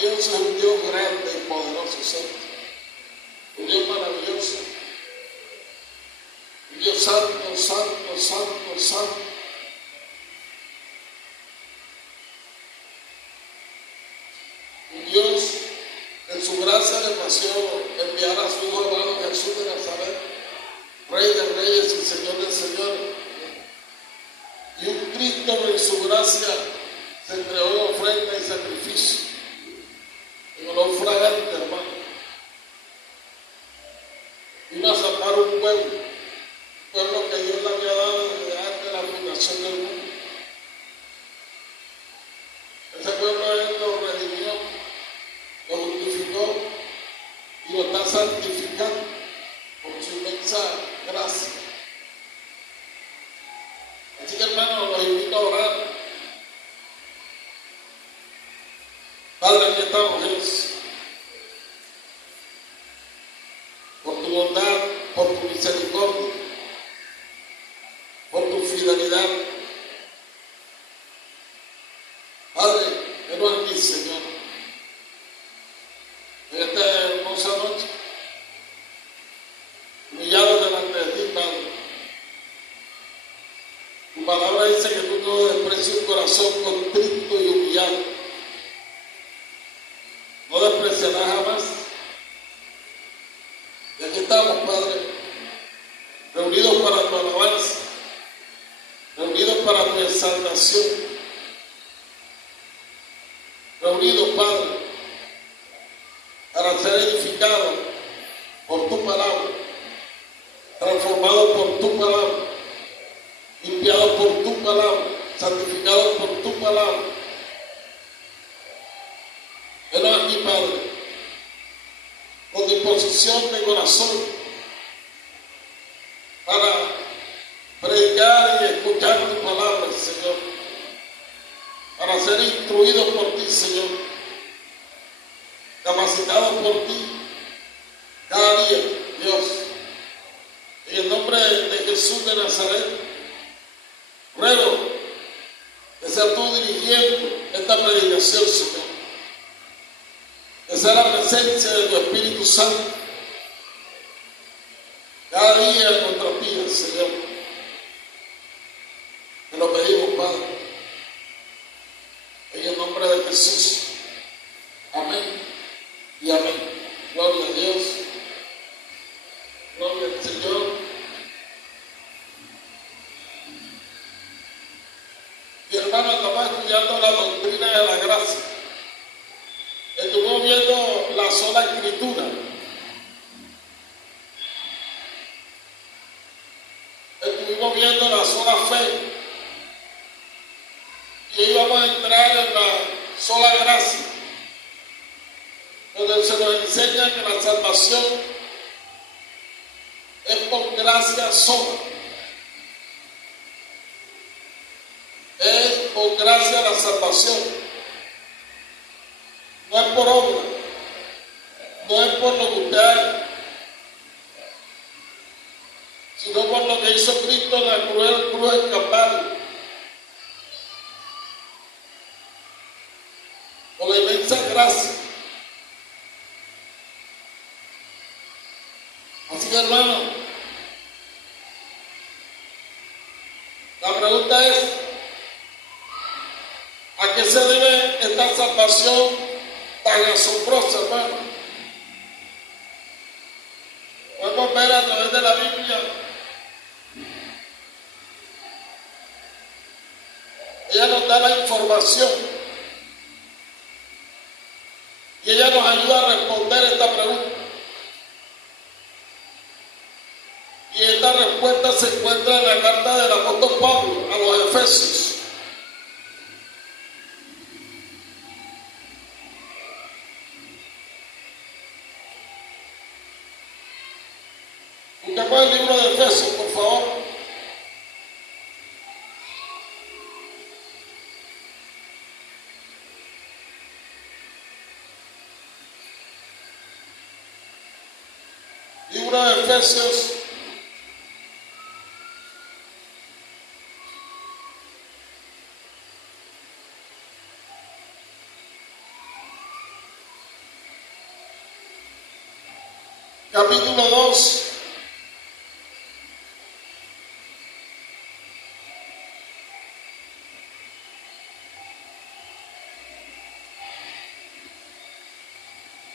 Dios es un Dios grande y poderoso, santo. Un Dios maravilloso. Un Dios santo, santo, santo, santo. Un Dios en su gracia le plació enviar a su Hijo amado Jesús de Nazaret, Rey de Reyes y Señor de Señores. Y un Cristo en su gracia se entregó en ofrenda y sacrificio, en olor fragante, hermano. Vino a salvar un pueblo que Dios le había dado desde antes de la fundación del mundo. Ese pueblo Él lo redimió, lo justificó y lo está santificando por su inmensa gracia. Así que, hermanos, los invito a orar. Padre, aquí estamos, Dios, por tu bondad, por tu misericordia, por tu fidelidad. Padre, ven aquí, Señor, en esta hermosa noche, humillado delante de ti, Padre. Tu palabra dice que tú no desprecias un corazón contrito y humillado. No despreciarás jamás. Y aquí estamos, Padre, reunidos para tu alabanza, reunidos para tu exaltación, reunidos, Padre, para ser edificados por tu palabra, transformados por tu palabra, limpiados por tu palabra, santificados por tu palabra. Ven aquí, Padre, con disposición de corazón para predicar y escuchar tu palabra, Señor, para ser instruidos por ti, Señor, capacitados por ti cada día, Dios. En el nombre de Jesús de Nazaret, ruego que seas tú dirigiendo esta predicación, Señor. Que sea la presencia de tu Espíritu Santo cada día en nuestras vidas, Señor. Te lo pedimos, Padre, en el nombre de Jesús. Amén y amén. Gloria a Dios. Gloria al Señor. Mi hermano estaba estudiando la doctrina de la gracia. Estuvimos viendo la sola escritura. Estuvimos viendo la sola fe. Y hoy vamos a entrar en la sola gracia, donde se nos enseña que la salvación es por gracia sola. Es por gracia la salvación. No es por obra, no es por lo que usted haga, sino por lo que hizo Cristo en la cruz del Calvario. Por la inmensa gracia. Así que, hermano, la pregunta es, ¿a qué se debe esta salvación tan asombrosa, hermano? Podemos ver a través de la Biblia. Ella nos da la información y ella nos ayuda a responder esta pregunta. Y esta respuesta se encuentra en la carta del apóstol Pablo a los Efesios. Busquemos el libro de Efesios, por favor. Libro de Efesios, capítulo 2.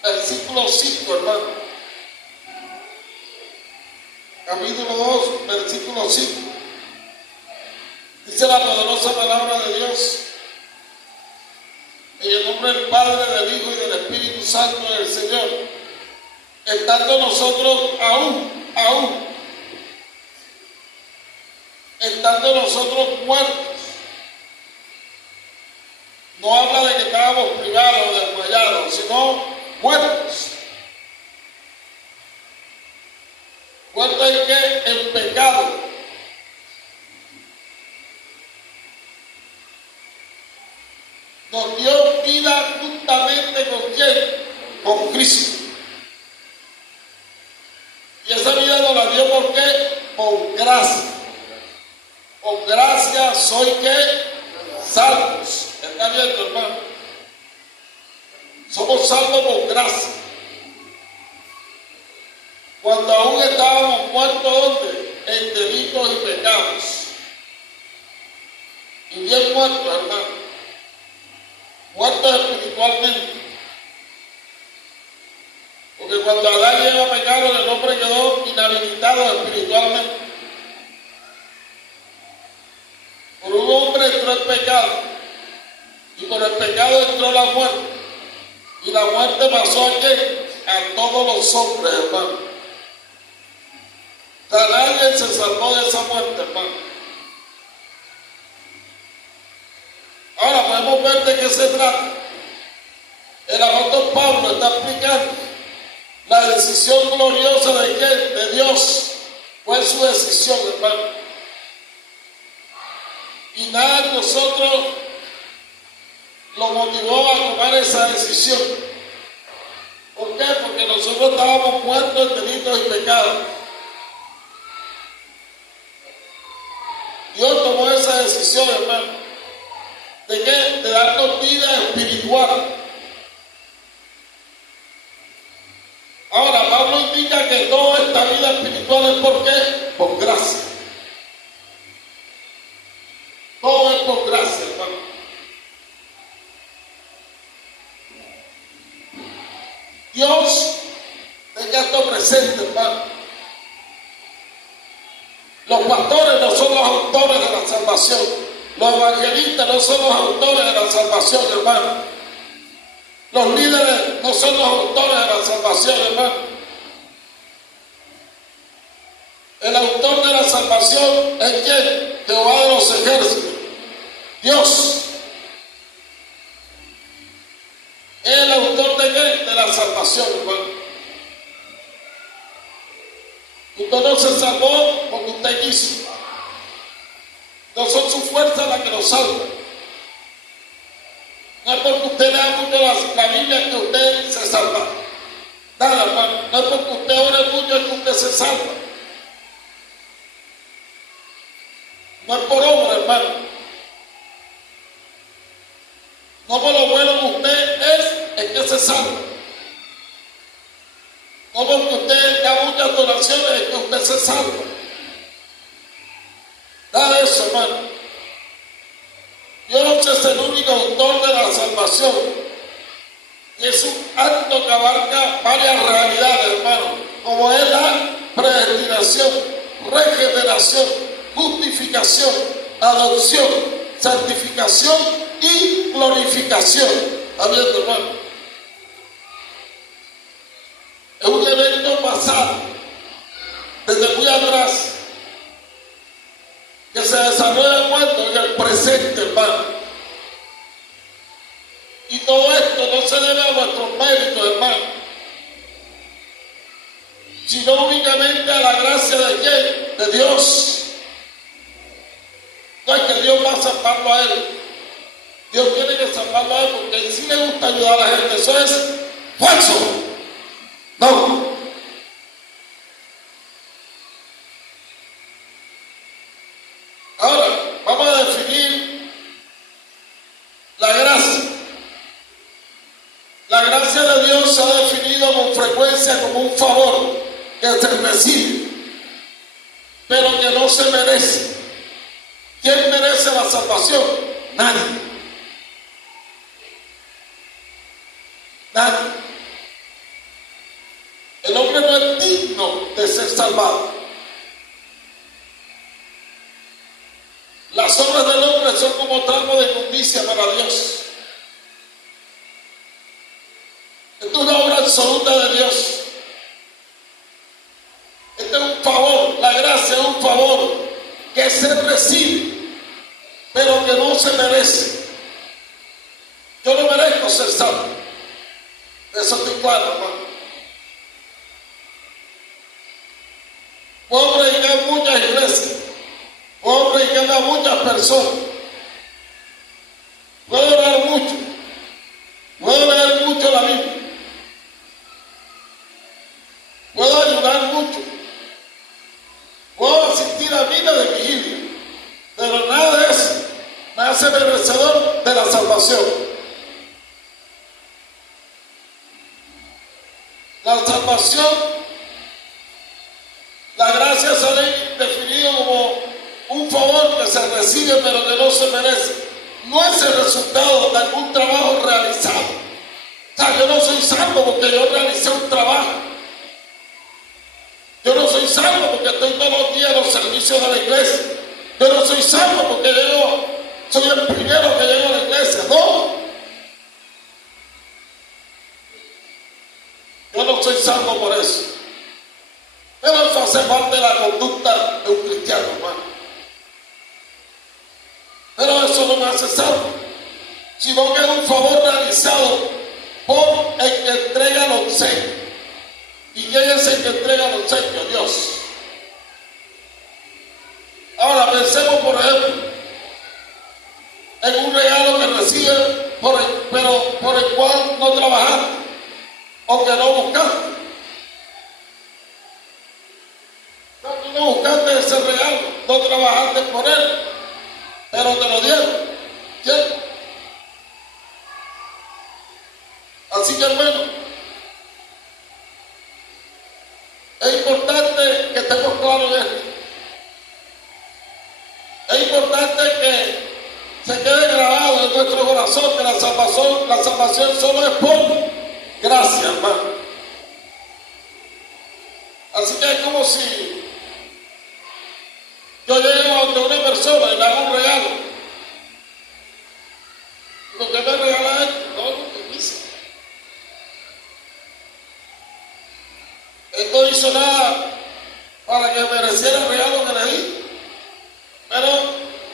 Versículo 5, hermano. Capítulo 2, versículo 5. Dice la poderosa palabra de Dios. En el nombre del Padre, del Hijo y del Espíritu Santo del Señor. Estando nosotros estando nosotros muertos. No habla de que estábamos privados o desmayados, sino muertos. ¿Muertos en qué? En pecado. Nos dio vida juntamente con ¿quién? Con Cristo. Y esa vida nos la dio ¿por qué? Por gracia. Por gracia soy ¿qué? Salvos. ¿Está viendo, hermano? Somos salvos por gracia. Cuando aún estábamos muertos, ¿dónde? En delitos y pecados. Y bien muertos, hermano. Muertos espiritualmente. Porque cuando Adán y Eva pecaron, el hombre quedó inhabilitado espiritualmente. Por un hombre entró el pecado. Y por el pecado entró la muerte. Y la muerte pasó ¿a qué? A todos los hombres, hermano. Nadie se salvó de esa muerte, hermano. Ahora podemos ver de qué se trata. El apóstol Pablo está explicando la decisión gloriosa de ¿qué? De Dios. Fue su decisión, hermano. Y nada de nosotros lo motivó a tomar esa decisión. ¿Por qué? Porque nosotros estábamos muertos en delitos y pecados. Dios tomó esa decisión, hermano. ¿De qué? De darnos vida espiritual. Ahora, Pablo indica que toda esta vida espiritual es ¿por qué? Por gracia. Todo es por gracia, hermano. Dios tenga esto presente, hermano. Los pastores no son los autores de la salvación. Los evangelistas no son los autores de la salvación, hermano. Los líderes no son los autores de la salvación, hermano. El autor de la salvación es ¿quién? Jehová de los ejércitos. Dios. Es el autor de qué? De la salvación, hermano. Usted no se salvó porque usted quiso. No son sus fuerzas las que lo salvan. No es porque usted lea mucho la Biblia que usted se salva. Nada, hermano. No es porque usted ore mucho que usted se salva. No es por obra, hermano. No por lo bueno que usted es que se salva. No porque usted da muchas donaciones es que usted se salva. Nada de eso, hermano. Dios es el único autor de la salvación. Y es un acto que abarca varias realidades, hermano. Como es la predestinación, regeneración, justificación, adopción, santificación y glorificación. ¿Está viendo, hermano? Es un evento pasado, desde muy atrás, que se desarrolla cuando en el presente, hermano. Y todo esto no se debe a nuestros méritos, hermano, sino únicamente a la gracia de ¿quién? De Dios. No es que Dios va a salvarlo a él. Dios tiene que salvarlo a él porque a él sí le gusta ayudar a la gente. Eso es falso. No. Ahora, vamos a definir la gracia. La gracia de Dios se ha definido con frecuencia como un favor. que se recibe, pero que no se merece. ¿Quién merece la salvación? Nadie. Nadie. El hombre no es digno de ser salvado. Las obras del hombre son como tramo de inmundicia para Dios. Esta es una obra absoluta de Dios. Este es un favor, la gracia es un favor que se recibe, pero que no se merece. Yo no merezco ser salvo. De eso estoy claro, hermano. Puedo predicar en muchas iglesias, puedo predicar a muchas personas, puedo orar mucho, puedo leer mucho la Biblia, puedo ayudar mucho, puedo asistir a miles de vigilias, pero nada de eso me hace merecedor de la salvación. La salvación, la gracia se ha definido como un favor que se recibe pero que no se merece. No es el resultado de algún trabajo realizado. O sea, yo no soy salvo porque yo realicé un trabajo. Yo no soy salvo porque estoy todos los días en los servicios de la iglesia. Yo no soy salvo porque yo soy el primero que llego a la iglesia. No. Yo no soy salvo por eso. Pero eso hace parte de la conducta de un cristiano, hermano. Pero eso no me hace salvo, sino que es un favor realizado por el que entrega los obsequios. ¿Y quién es el que entrega los obsequios? Dios. Ahora pensemos, por ejemplo, en un regalo que recibe pero por el cual no trabajaste o que no buscaste. Tú no buscaste ese regalo, no trabajaste por él, pero te lo dieron. ¿Cierto? Así que, hermano, es importante que estemos claros en esto. Es importante que se quede grabado en nuestro corazón que la salvación solo es por gracia, hermano. Así que es como si yo llego a donde una persona y le hago un regalo. Lo que me regala es no lo que quise. Él no hizo nada para que mereciera el regalo que le di. Pero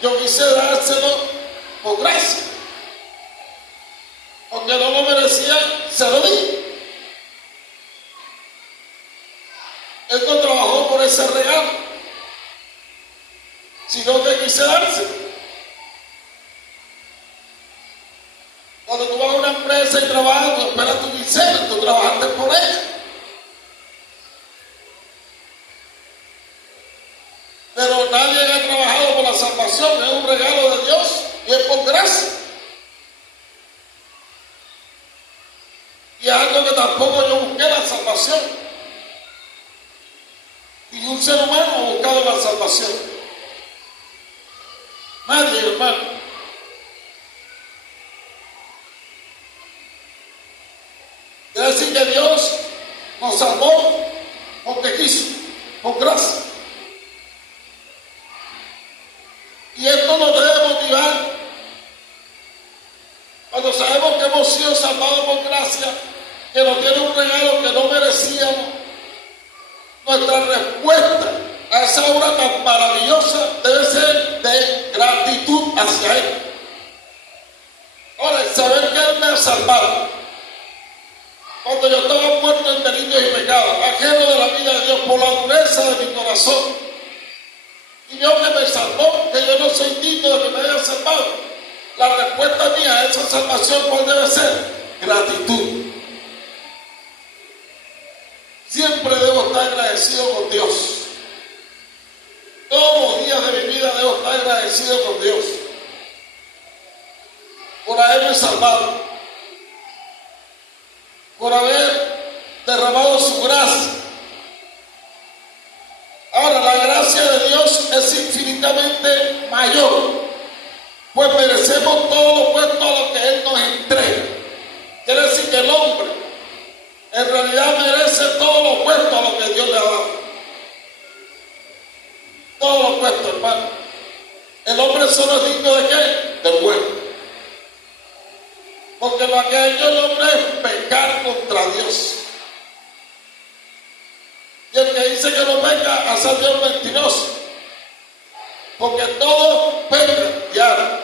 yo quise dárselo por gracia. Aunque no lo merecía, se lo di. Él no trabajó por ese regalo, sino que quise dárselo. Cuando tú vas a una empresa y trabajas, tú esperas tu quincena, tú trabajaste por ella. Pero nadie ha trabajado por la salvación, es un regalo de Dios y es por gracia. Y es algo que tampoco yo busqué la salvación. Ningún ser humano ha buscado la salvación. Nadie, hermano. Quiere decir que Dios nos salvó porque quiso, por gracia. Y esto nos debe motivar cuando sabemos que hemos sido salvados por gracia, que nos tiene un regalo que no merecíamos. Nuestra respuesta a esa obra tan maravillosa debe ser de gratitud hacia Él. Ahora, el saber que Él me ha salvado cuando yo estaba muerto en delitos y pecados, ajeno de la vida de Dios por la dureza de mi corazón, y Dios que me salvó, que yo no soy digno de que me haya salvado. La respuesta mía a esa salvación, ¿cuál debe ser? Gratitud. Siempre debo estar agradecido con Dios. Todos los días de mi vida debo estar agradecido con Dios por haberme salvado, por haber derramado su gracia es infinitamente mayor, pues merecemos todo lo opuesto a lo que Él nos entrega. Quiere decir que el hombre en realidad merece todo lo opuesto a lo que Dios le ha dado. Todo lo opuesto, hermano. El hombre solo es digno ¿de qué? De muerte. Porque lo que ha hecho el hombre es pecar contra Dios. Y el que dice que no peca, hace a Dios mentiroso. Porque todos pecan diario.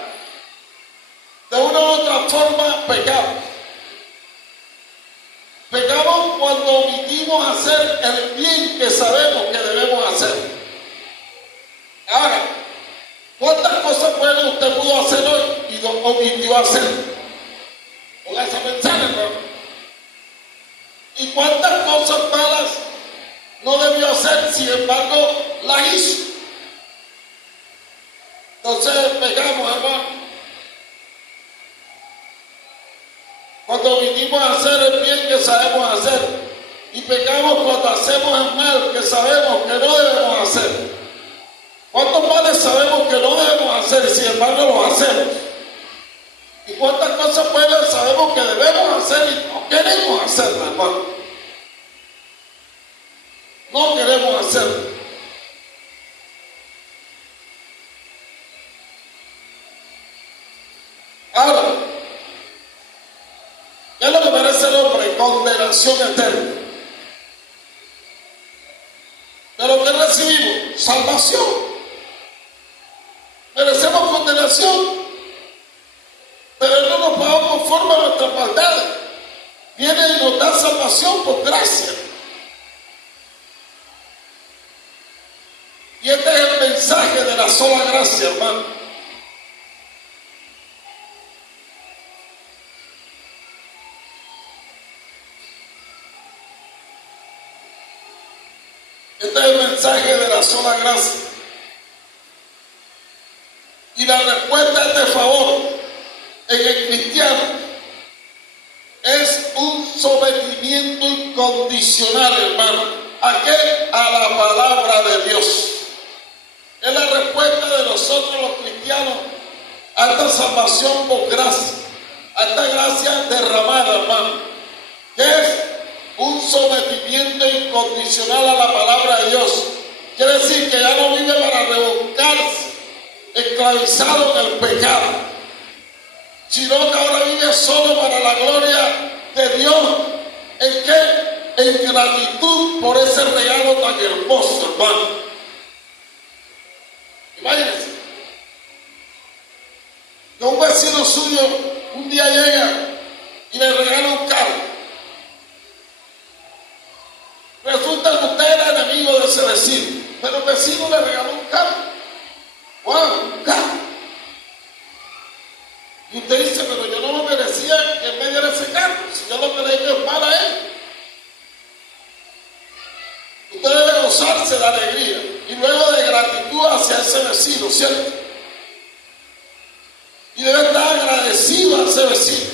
De una u otra forma pecamos. Pecamos cuando omitimos hacer el bien que sabemos que debemos hacer. Ahora, ¿cuántas cosas buenas usted pudo hacer hoy y no omitió hacer? Póngase a pensar, hermano. ¿Y cuántas cosas malas no debió hacer, sin embargo, las hizo? Entonces pecamos, hermano. Cuando vinimos a hacer el bien que sabemos hacer, y pecamos cuando hacemos el mal que sabemos que no debemos hacer. ¿Cuántos males sabemos que no debemos hacer y sin embargo los hacemos? ¿Y cuántas cosas buenas sabemos que debemos hacer y no queremos hacerlas, hermano? No queremos hacerlas. Ahora, ¿qué es lo que merece el hombre? Condenación eterna. ¿Pero qué recibimos? Salvación. Merecemos condenación, pero Él no nos pagó conforme a nuestras maldades. Viene y nos da salvación por gracia. Y este es el mensaje de la sola gracia, hermano. Este es el mensaje de la sola gracia. Y la respuesta es de favor en el cristiano. Es un sometimiento incondicional, hermano. ¿A qué? A la palabra de Dios. Es la respuesta de nosotros los cristianos a esta salvación por gracia, a esta gracia derramada, hermano. Que es un sometimiento incondicional a la palabra de Dios. Quiere decir que ya no vive para revolcarse, esclavizado en el pecado, sino que ahora vive solo para la gloria de Dios. ¿En qué? En gratitud por ese regalo tan hermoso, hermano. Imagínense que un vecino suyo un día llega y le regala un carro. Resulta que usted era enemigo de ese vecino, pero el vecino le regaló un carro. ¡Wow! Un carro. Y usted dice, pero yo no me merecía que me diera ese carro, si yo lo que le digo es para él. Usted debe gozarse de alegría y luego de gratitud hacia ese vecino, ¿cierto? Y debe estar agradecido a ese vecino.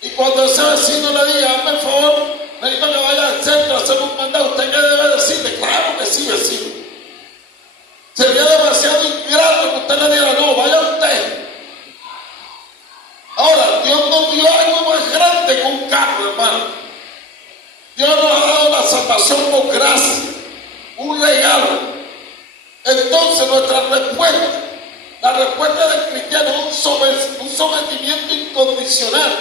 Y cuando ese vecino le diga, hazme el favor, necesito que vaya al centro a hacer un mandado, ¿usted qué debe decirle? Claro que sí, vecino. Sería demasiado ingrato que usted le diga, no, vaya usted. Ahora, Dios nos dio algo más grande que un carro, hermano. Dios nos ha dado la salvación por gracia, un regalo. Entonces nuestra respuesta, la respuesta del cristiano es un sometimiento incondicional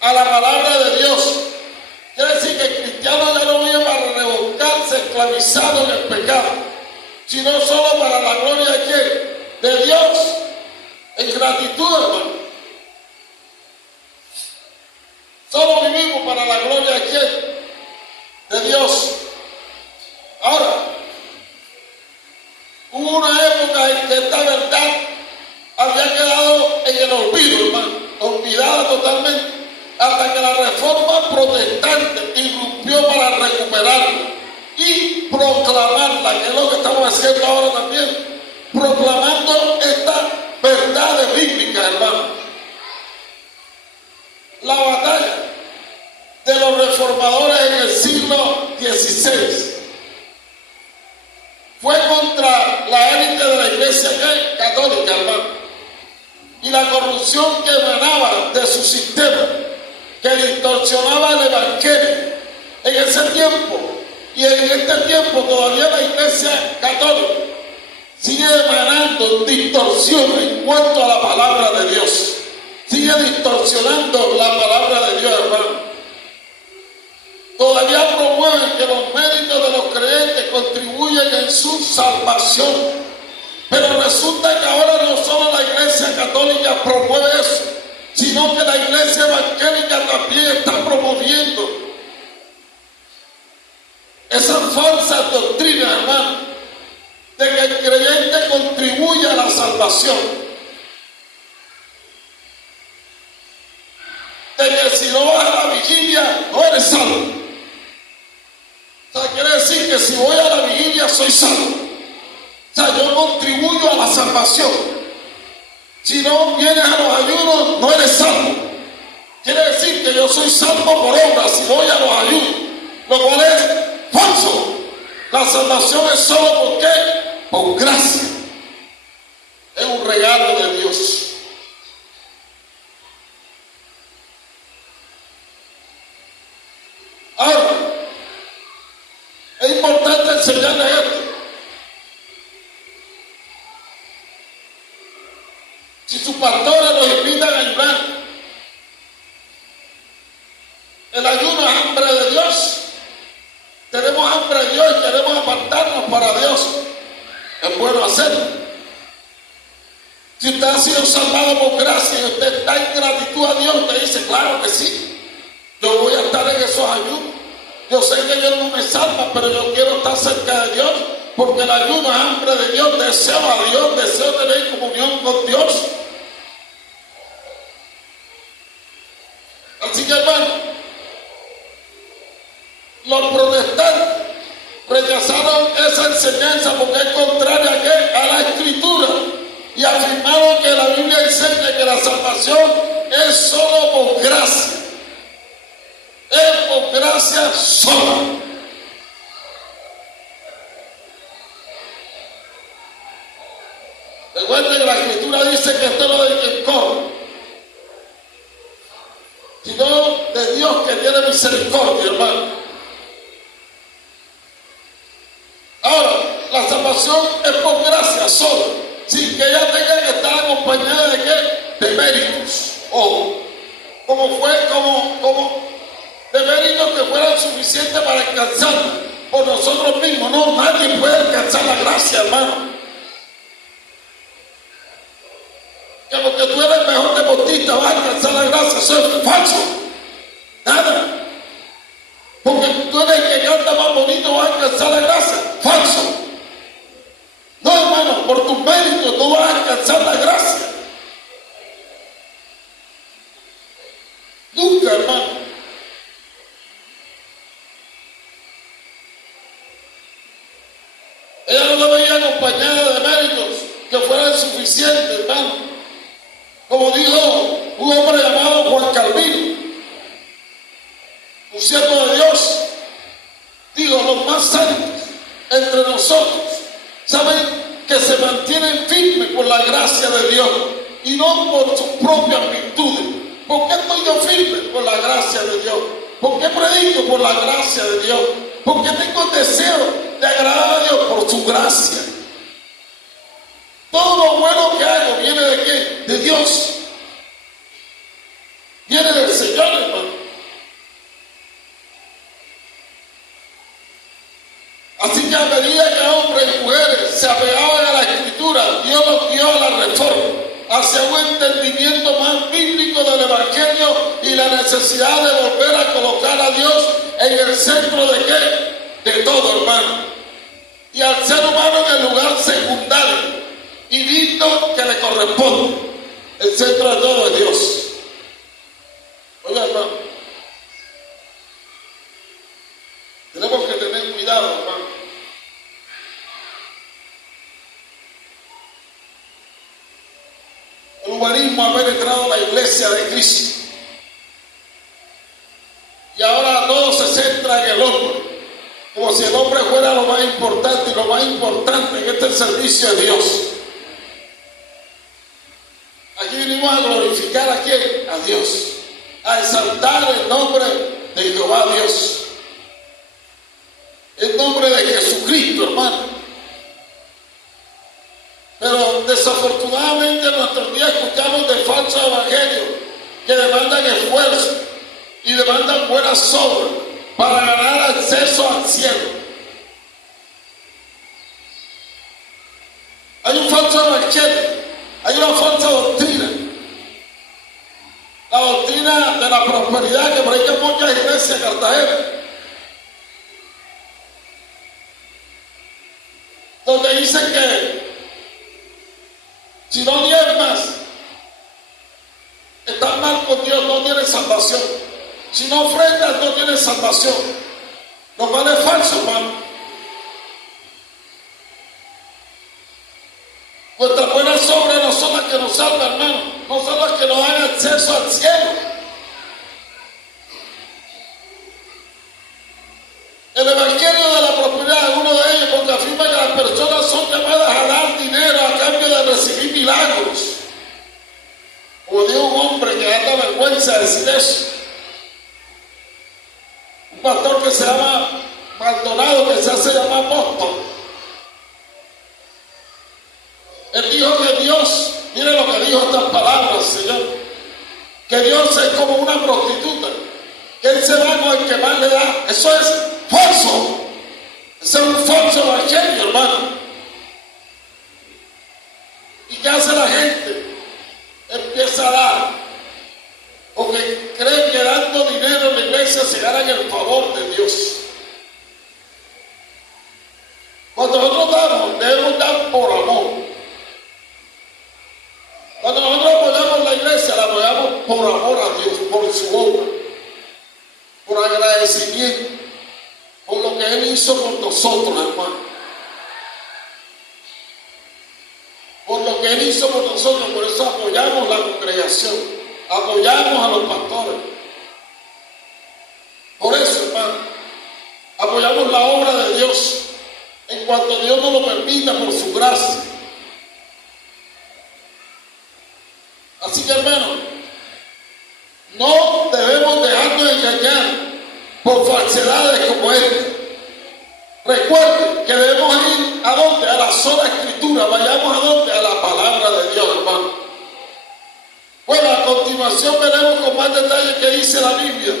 a la palabra de Dios. Quiere decir que el cristiano ya no vive para revolcarse esclavizado en el pecado, sino solo para la gloria de ¿quién? De Dios, en gratitud, hermano. Solo vivimos para la gloria de ¿quién? De Dios. Ahora, hubo una época en que esta verdad había quedado en el olvido, hermano, olvidada totalmente, hasta que la reforma protestante irrumpió para recuperarla y proclamarla, que es lo que estamos haciendo ahora también, proclamando esta verdad bíblica, hermano. La batalla de los reformadores en el siglo XVI fue iglesia católica, hermano, y la corrupción que emanaba de su sistema, que distorsionaba el evangelio en ese tiempo y en este tiempo todavía la iglesia católica sigue emanando distorsión en cuanto a la palabra de Dios, sigue distorsionando la palabra de Dios, hermano. Todavía promueven que los méritos de los creyentes contribuyen en su salvación. Pero resulta que ahora no solo la iglesia católica promueve eso, sino que la iglesia evangélica también está promoviendo esa falsa doctrina, hermano, de que el creyente contribuye a la salvación. De que si no vas a la vigilia, no eres salvo. O sea, quiere decir que si voy a la vigilia soy salvo. O sea, yo contribuyo a la salvación. Si no vienes a los ayunos, no eres salvo. Quiere decir que yo soy salvo por obra si voy a los ayunos. Lo cual es falso. La salvación es solo ¿por qué? Por gracia. Es un regalo de Dios. Ahora, es importante enseñarle esto. Si sus pastores los invitan a ayunar, el ayuno es hambre de Dios. Tenemos hambre de Dios y queremos apartarnos para Dios. Es bueno hacerlo. Si usted ha sido salvado por gracia y usted está en gratitud a Dios, usted dice, claro que sí. Yo voy a estar en esos ayunos. Yo sé que Dios no me salva, pero yo quiero estar cerca de Dios, porque el ayuno es hambre de Dios, deseo a Dios, deseo tener comunión con Dios. Así que, hermano, los protestantes rechazaron esa enseñanza porque es contraria a la Escritura y afirmaron que la Biblia enseña que la salvación es solo por gracia. Es por gracia sola. Recuerden que la Escritura dice que esto no es de quien corre, sino de Dios que tiene misericordia, hermano. Ahora, la salvación es por gracia sola, sin que ella tenga que estar acompañada de ¿qué? De méritos, o de méritos que fueran suficientes para alcanzar por nosotros mismos. No, nadie puede alcanzar la gracia, hermano. Que porque tú eres el mejor deportista vas a alcanzar la gracia, eso es falso. Nada. Porque tú eres el que canta más bonito vas a alcanzar la gracia. Falso. No, hermano, por tus méritos no vas a alcanzar la gracia. Nunca, hermano. Ella no la veía acompañada de méritos que fueran suficientes, hermano. Como dijo un hombre llamado Juan Calvino, un siervo de Dios, digo, los más santos entre nosotros saben que se mantienen firmes por la gracia de Dios y no por sus propias virtudes. ¿Por qué estoy yo firme? Por la gracia de Dios. ¿Por qué predico? Por la gracia de Dios. ¿Por qué tengo deseo de agradar a Dios? Por su gracia. Todo lo bueno que hago viene de ¿qué? De Dios. Viene del Señor, hermano. Así que a medida que hombres y mujeres se apegaban a la Escritura, Dios los dio a la reforma, hacia un entendimiento más bíblico del Evangelio y la necesidad de volver a colocar a Dios en el centro de ¿qué? De todo, hermano. Y al ser humano en el lugar secundario y digno que le corresponde. El centro de todo es Dios. Oiga, hermano, tenemos que tener cuidado, hermano. El humanismo ha penetrado la iglesia de Cristo y ahora todo se centra en el hombre, como si el hombre fuera lo más importante, y lo más importante en este servicio de Dios. venimos a glorificar a quién, a Dios, a exaltar el nombre de Jehová Dios, el nombre de Jesucristo, hermano. Pero desafortunadamente en nuestros días escuchamos de falsos evangelios que demandan esfuerzo y demandan buenas obras para ganar acceso al cielo. Hay un falso evangelio, hay una falsa doctrina. La doctrina de la prosperidad que predican muchas iglesias en Cartagena, donde dicen que si no diezmas, estás mal con Dios, no tienes salvación. Si no ofrendas, no tienes salvación. Lo cual es falso, hermano. Nuestras buenas obras no son las que nos salvan, hermano. No son las que nos dan acceso al cielo. El evangelio de la prosperidad es uno de ellos, porque afirma que las personas son llamadas a dar dinero a cambio de recibir milagros. Como dijo un hombre que da vergüenza decir eso. Un pastor que se llama Maldonado, que se hace llamar apóstol. Él dijo que Dios, mire lo que dijo estas palabras, Señor, que Dios es como una prostituta, que Él se va con el que más le da. Eso es falso. Ese es un falso evangelio, hermano. ¿Y qué hace la gente? Empieza a dar, porque creen que dando dinero en la iglesia se ganan el favor de Dios. Cuando nosotros damos, debemos dar por amor. Cuando nosotros apoyamos la iglesia, la apoyamos por amor a Dios, por su obra, por agradecimiento, por lo que Él hizo con nosotros, hermano. Por lo que Él hizo por nosotros, por eso apoyamos la congregación, apoyamos a los pastores. Por eso, hermano, apoyamos la obra de Dios en cuanto Dios nos lo permita por su gracia. Así que, hermano, no debemos dejarnos engañar por falsedades como esta. Recuerden que debemos ir ¿a dónde? A la sola escritura. Vayamos ¿a dónde? A la palabra de Dios, hermano. Bueno, a continuación veremos con más detalle que dice la Biblia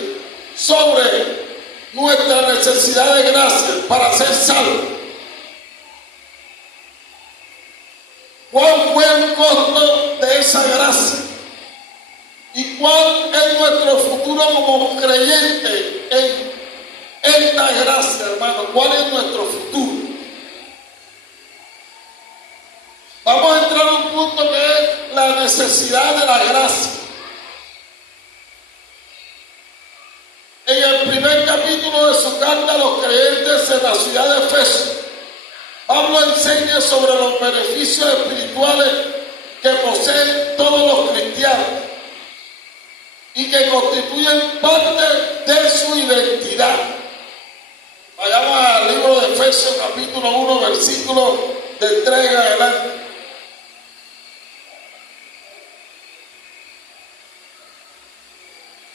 sobre nuestra necesidad de gracia para ser salvos. ¿Cuál fue el costo de esa gracia? ¿Y cuál es nuestro futuro como creyente en esta gracia, hermano? ¿Cuál es nuestro futuro? Vamos a entrar a un punto que es la necesidad de la gracia. En el primer capítulo de su carta a los creyentes en la ciudad de Efeso, Pablo enseña sobre los beneficios espirituales que poseen todos los cristianos y que constituyen parte de su identidad. Vayamos al libro de Efesios capítulo 1, versículo del 3 en adelante.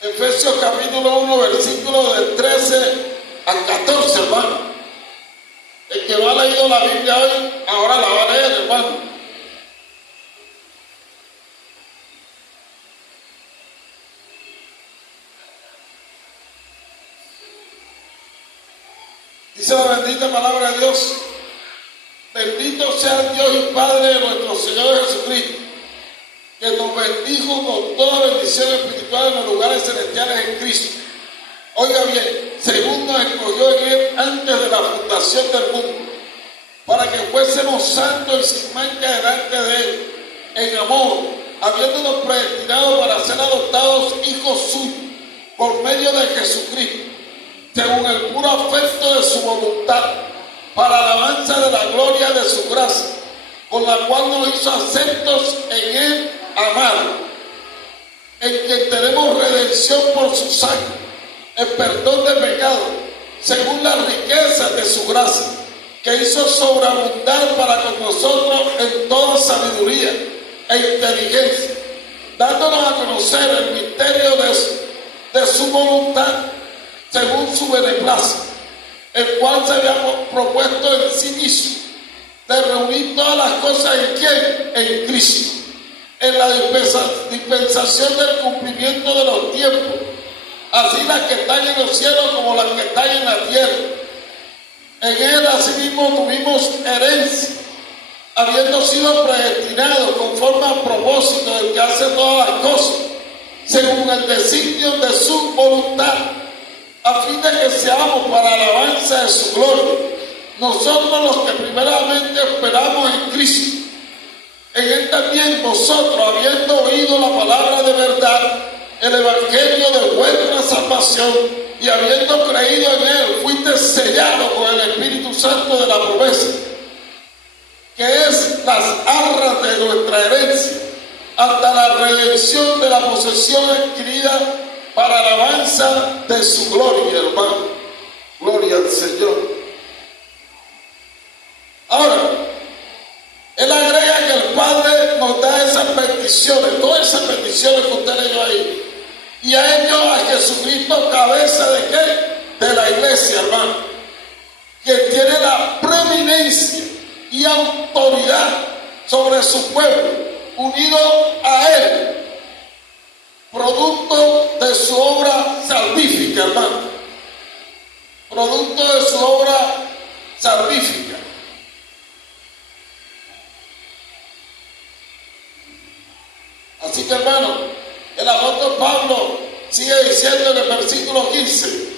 Efesios capítulo 1, versículo del 13 al 14, hermano. El que no ha leído la Biblia hoy, ahora la va a leer, hermano. Dice la bendita palabra de Dios: bendito sea el Dios y Padre de nuestro Señor Jesucristo, que nos bendijo con toda bendición espiritual en los lugares celestiales en Cristo. Oiga bien, según nos escogió en Él antes de la fundación del mundo, para que fuésemos santos y sin mancha delante de Él, en amor, habiéndonos predestinado para ser adoptados hijos suyos, por medio de Jesucristo, según el puro afecto de su voluntad, para alabanza de la gloria de su gracia, con la cual nos hizo aceptos en Él amado, en quien tenemos redención por su sangre, el perdón de pecado, según las riquezas de su gracia, que hizo sobreabundar para con nosotros en toda sabiduría e inteligencia, dándonos a conocer el misterio de su voluntad, según su beneplácito, el cual se había propuesto en sí mismo, de reunir todas las cosas en ¿quién? En Cristo, en la dispensación del cumplimiento de los tiempos, así las que están en los cielos como las que están en la tierra. En él asimismo tuvimos herencia, habiendo sido predestinados conforme al propósito del que hace todas las cosas, según el designio de su voluntad, a fin de que seamos para alabanza de su gloria, nosotros los que primeramente esperamos en Cristo. En él también vosotros, habiendo oído la palabra de verdad, el evangelio de vuestra salvación, y habiendo creído en él, fuiste sellados con el Espíritu Santo de la promesa, que es las arras de nuestra herencia, hasta la redención de la posesión adquirida para alabanza de su gloria, hermano. Gloria al Señor. Ahora, él agrega que el Padre nos da esas bendiciones, todas esas bendiciones que usted leyó ahí, y a ellos a Jesucristo, cabeza de ¿qué? De la iglesia, hermano, que tiene la preeminencia y autoridad sobre su pueblo, unido a él, producto de su obra salvífica, hermano, producto de su obra salvífica. Así que, hermano, el apóstol Pablo sigue diciendo en el versículo 15: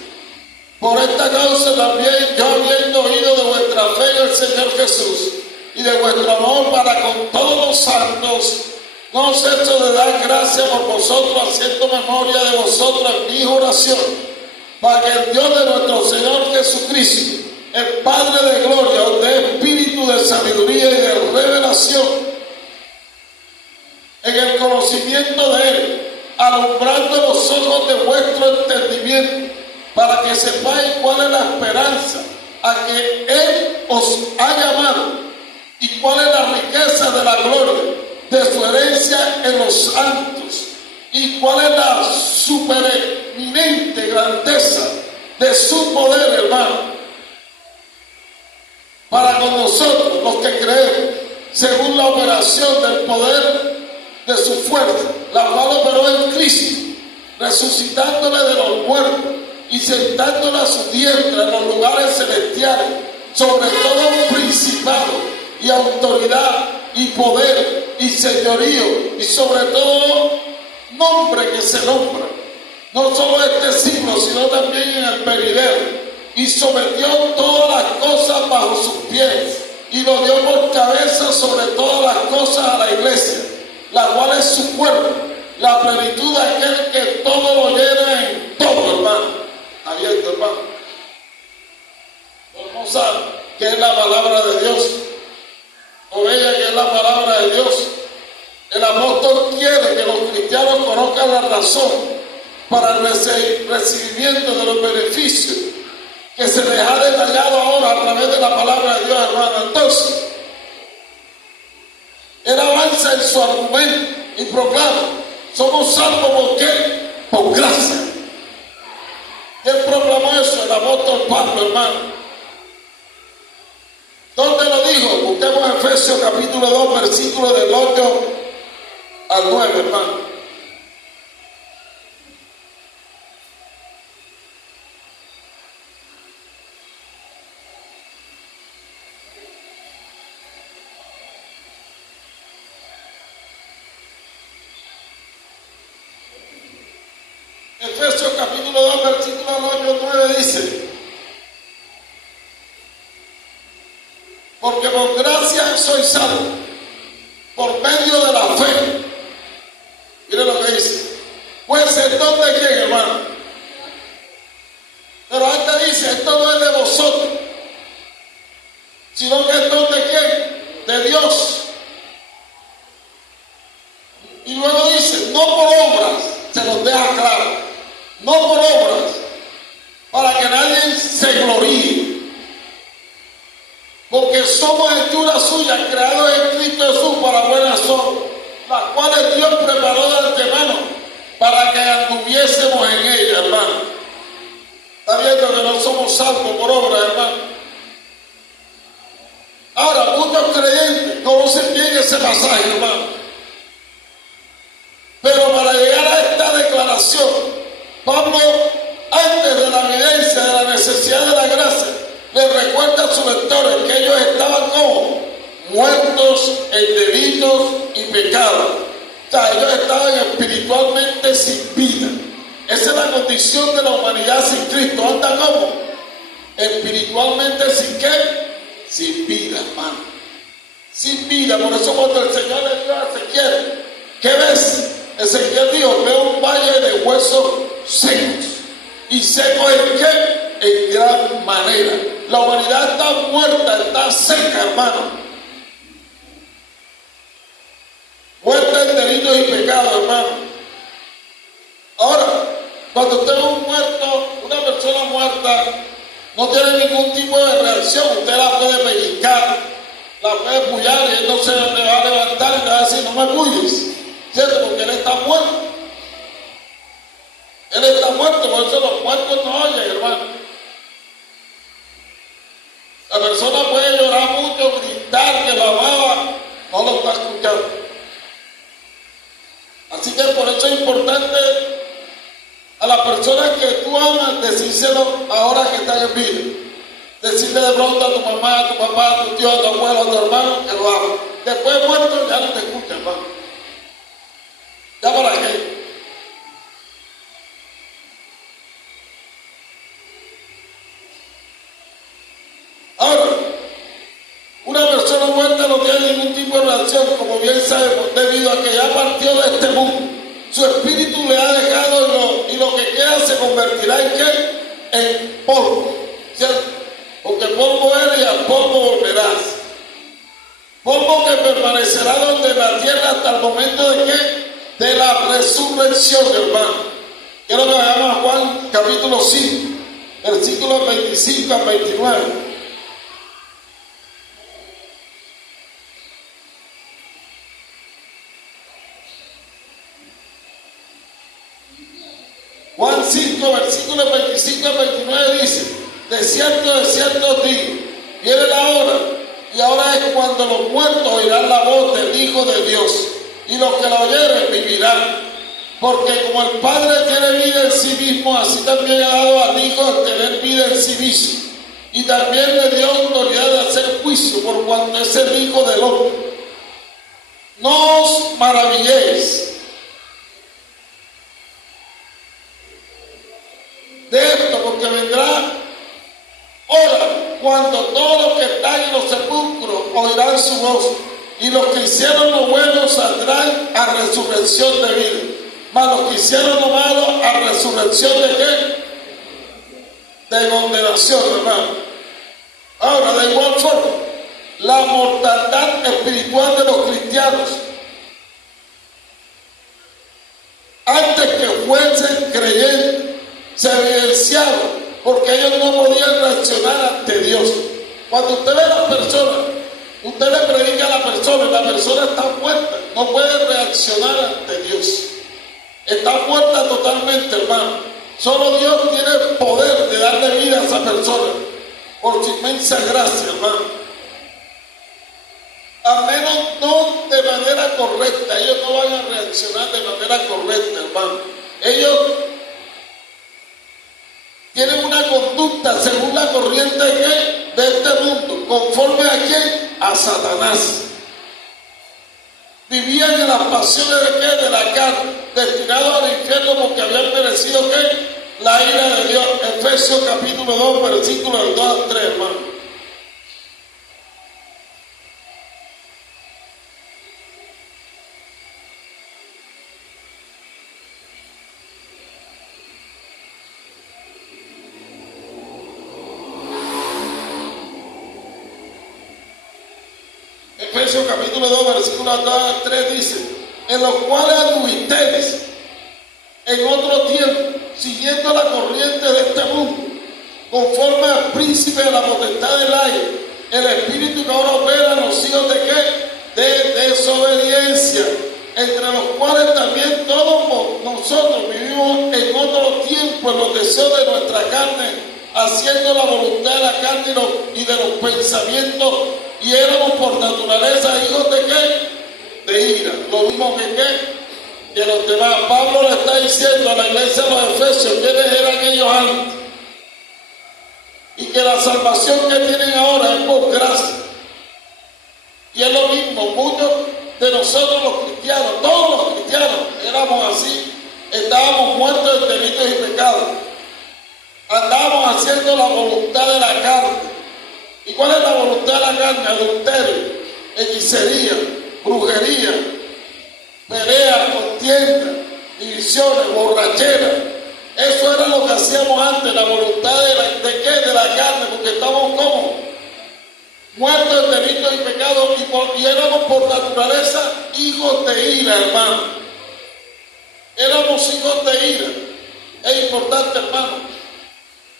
por esta causa también yo, habiendo oído de vuestra fe en el Señor Jesús y de vuestro amor para con todos los santos, no ceso de dar gracias por vosotros, haciendo memoria de vosotros en mi oración, para que el Dios de nuestro Señor Jesucristo, el Padre de gloria, os dé espíritu de sabiduría y de revelación en el conocimiento de él, alumbrando los ojos de vuestro entendimiento, para que sepáis cuál es la esperanza a que él os ha llamado, y cuál es la riqueza de la gloria de su herencia en los santos, y cuál es la supereminente grandeza de su poder, hermano, para con nosotros los que creemos, según la operación del poder de su fuerza, la cual operó en Cristo, resucitándole de los muertos y sentándole a su diestra en los lugares celestiales, sobre todo principado y autoridad y poder y señorío, y sobre todo nombre que se nombra, no solo este siglo, sino también en el venidero, y sometió todas las cosas bajo sus pies, y lo dio por cabeza sobre todas las cosas a la iglesia, la cual es su cuerpo, la plenitud de aquel que todo lo llena en todo, hermano. Abierto, hermano. Vamos a ver qué es la palabra de Dios, o ella que es la palabra de Dios. El apóstol quiere que los cristianos conozcan la razón para el recibimiento de los beneficios que se les ha detallado ahora a través de la palabra de Dios, hermano. Entonces, él avanza en su argumento y proclama: somos salvos ¿por qué? Por gracia. Él proclamó eso, el apóstol Pablo, hermano. ¿Dónde lo dijo? Busquemos Efesios capítulo 2, versículos del 8 al 9, hermano. Efesios capítulo 2, versículo 8 al 9 dice: porque por gracia sois salvos, por medio de la fe. Mire lo que dice. Pues el don de quién, hermano. Pero antes dice: esto no es de vosotros, sino que es don de quién, de Dios. Y luego dice: no por obras, se los deja claro, no por obras, para que nadie se gloríe, porque somos hechura suya, creados en Cristo Jesús para buenas obras, las cuales Dios preparó de antemano para que anduviésemos en ella, hermano. Está viendo que no somos salvos por obra, hermano. Ahora, muchos creyentes conocen bien ese pasaje, hermano. Pero para llegar a esta declaración, Pablo, antes de la evidencia de la necesidad de la gracia, le recuerda a sus lectores que ellos estaban como muertos en delitos y pecados. O sea, ellos estaban espiritualmente sin vida. Esa es la condición de la humanidad sin Cristo. ¿Anda como? Espiritualmente sin qué? Sin vida, hermano. Sin vida. Por eso cuando el Señor le dijo a Ezequiel, ¿qué ves? Ezequiel dijo, veo un valle de huesos secos. ¿Y secos en qué? En gran manera. La humanidad está muerta, está seca, hermano. Muerta en delitos y pecados, hermano. Ahora, cuando usted ve un muerto, una persona muerta, no tiene ningún tipo de reacción. Usted la puede pellizcar, la puede pullar y él no se le va a levantar y le va a decir, no me pulles, ¿cierto? Porque él está muerto. Él está muerto, por eso los muertos no oyen, hermano. La persona puede llorar mucho, gritar que la baba, no lo está escuchando. Así que por eso es importante a las personas que tú amas decírselo ahora que están en vida. Decirle de pronto a tu mamá, a tu papá, a tu tío, a tu abuelo, a tu hermano que lo amas. Después muerto ya no te escucha, hermano. ¿Ya para qué? Ahora, una persona muerta no tiene ningún tipo de reacción, como bien sabemos, debido a que ya partió de este mundo. Su espíritu le ha dejado y lo que queda se convertirá en ¿qué? En polvo, ¿cierto? Porque polvo eres y al polvo volverás. Polvo que permanecerá donde la tierra hasta el momento de ¿qué? De la resurrección, hermano. Quiero que vayamos a Juan capítulo 5, versículos 25 a 29. Juan 5, versículos 25 a 29 dice, de cierto os digo, viene la hora, y ahora es cuando los muertos oirán la voz del Hijo de Dios, y los que la oyeren vivirán. Porque como el Padre tiene vida en sí mismo, así también ha dado al Hijo el tener vida en sí mismo. Y también le dio autoridad de hacer juicio por cuanto es el Hijo del hombre. No os maravilléis de esto, porque vendrá hora cuando todos los que están en los sepulcros oirán su voz, y los que hicieron lo bueno saldrán a resurrección de vida, mas los que hicieron lo malo a resurrección de ¿qué? De condenación, hermano. Ahora, de igual forma, la mortandad espiritual de los cristianos, antes que fuesen creyentes, se evidenciaron porque ellos no podían reaccionar ante Dios. Cuando usted ve a la persona, usted le predica a la persona está muerta, no puede reaccionar ante Dios. Está muerta totalmente, hermano. Solo Dios tiene el poder de darle vida a esa persona por su inmensa gracia, hermano. A menos no de manera correcta, ellos no van a reaccionar de manera correcta, hermano. Ellos tienen una conducta según la corriente de este mundo, conforme a quién, a Satanás. Vivían en las pasiones de qué, de la carne, destinados al infierno porque habían merecido qué, la ira de Dios. Efesios capítulo 2, versículos del 2 al 3, hermano. Efesios capítulo 2, versículos 2 al 3 dice, en los cuales anduvisteis en otro tiempo, siguiendo la corriente de este mundo, conforme al príncipe de la potestad del aire, el espíritu que ahora opera en los hijos de qué, de desobediencia, en por los deseos de nuestra carne, haciendo la voluntad de la carne y de los pensamientos, y éramos por naturaleza hijos de ¿qué? De ira. Lo mismo que ¿qué? Que los demás. Pablo le está diciendo a la iglesia de los Efesios quiénes eran ellos antes, y que la salvación que tienen ahora es por gracia. Y es lo mismo, muchos de nosotros los cristianos, todos los cristianos éramos así, estábamos muertos en delitos y pecados, andábamos haciendo la voluntad de la carne. ¿Y cuál es la voluntad de la carne? Adulterio, hechicería, brujería, pelea, contienda, divisiones, borrachera. Eso era lo que hacíamos antes, la voluntad ¿de qué? De la carne, porque estábamos como muertos en delitos y pecados, y éramos por naturaleza hijos de ira, hermano. Éramos hijos de ira. Es importante, hermano,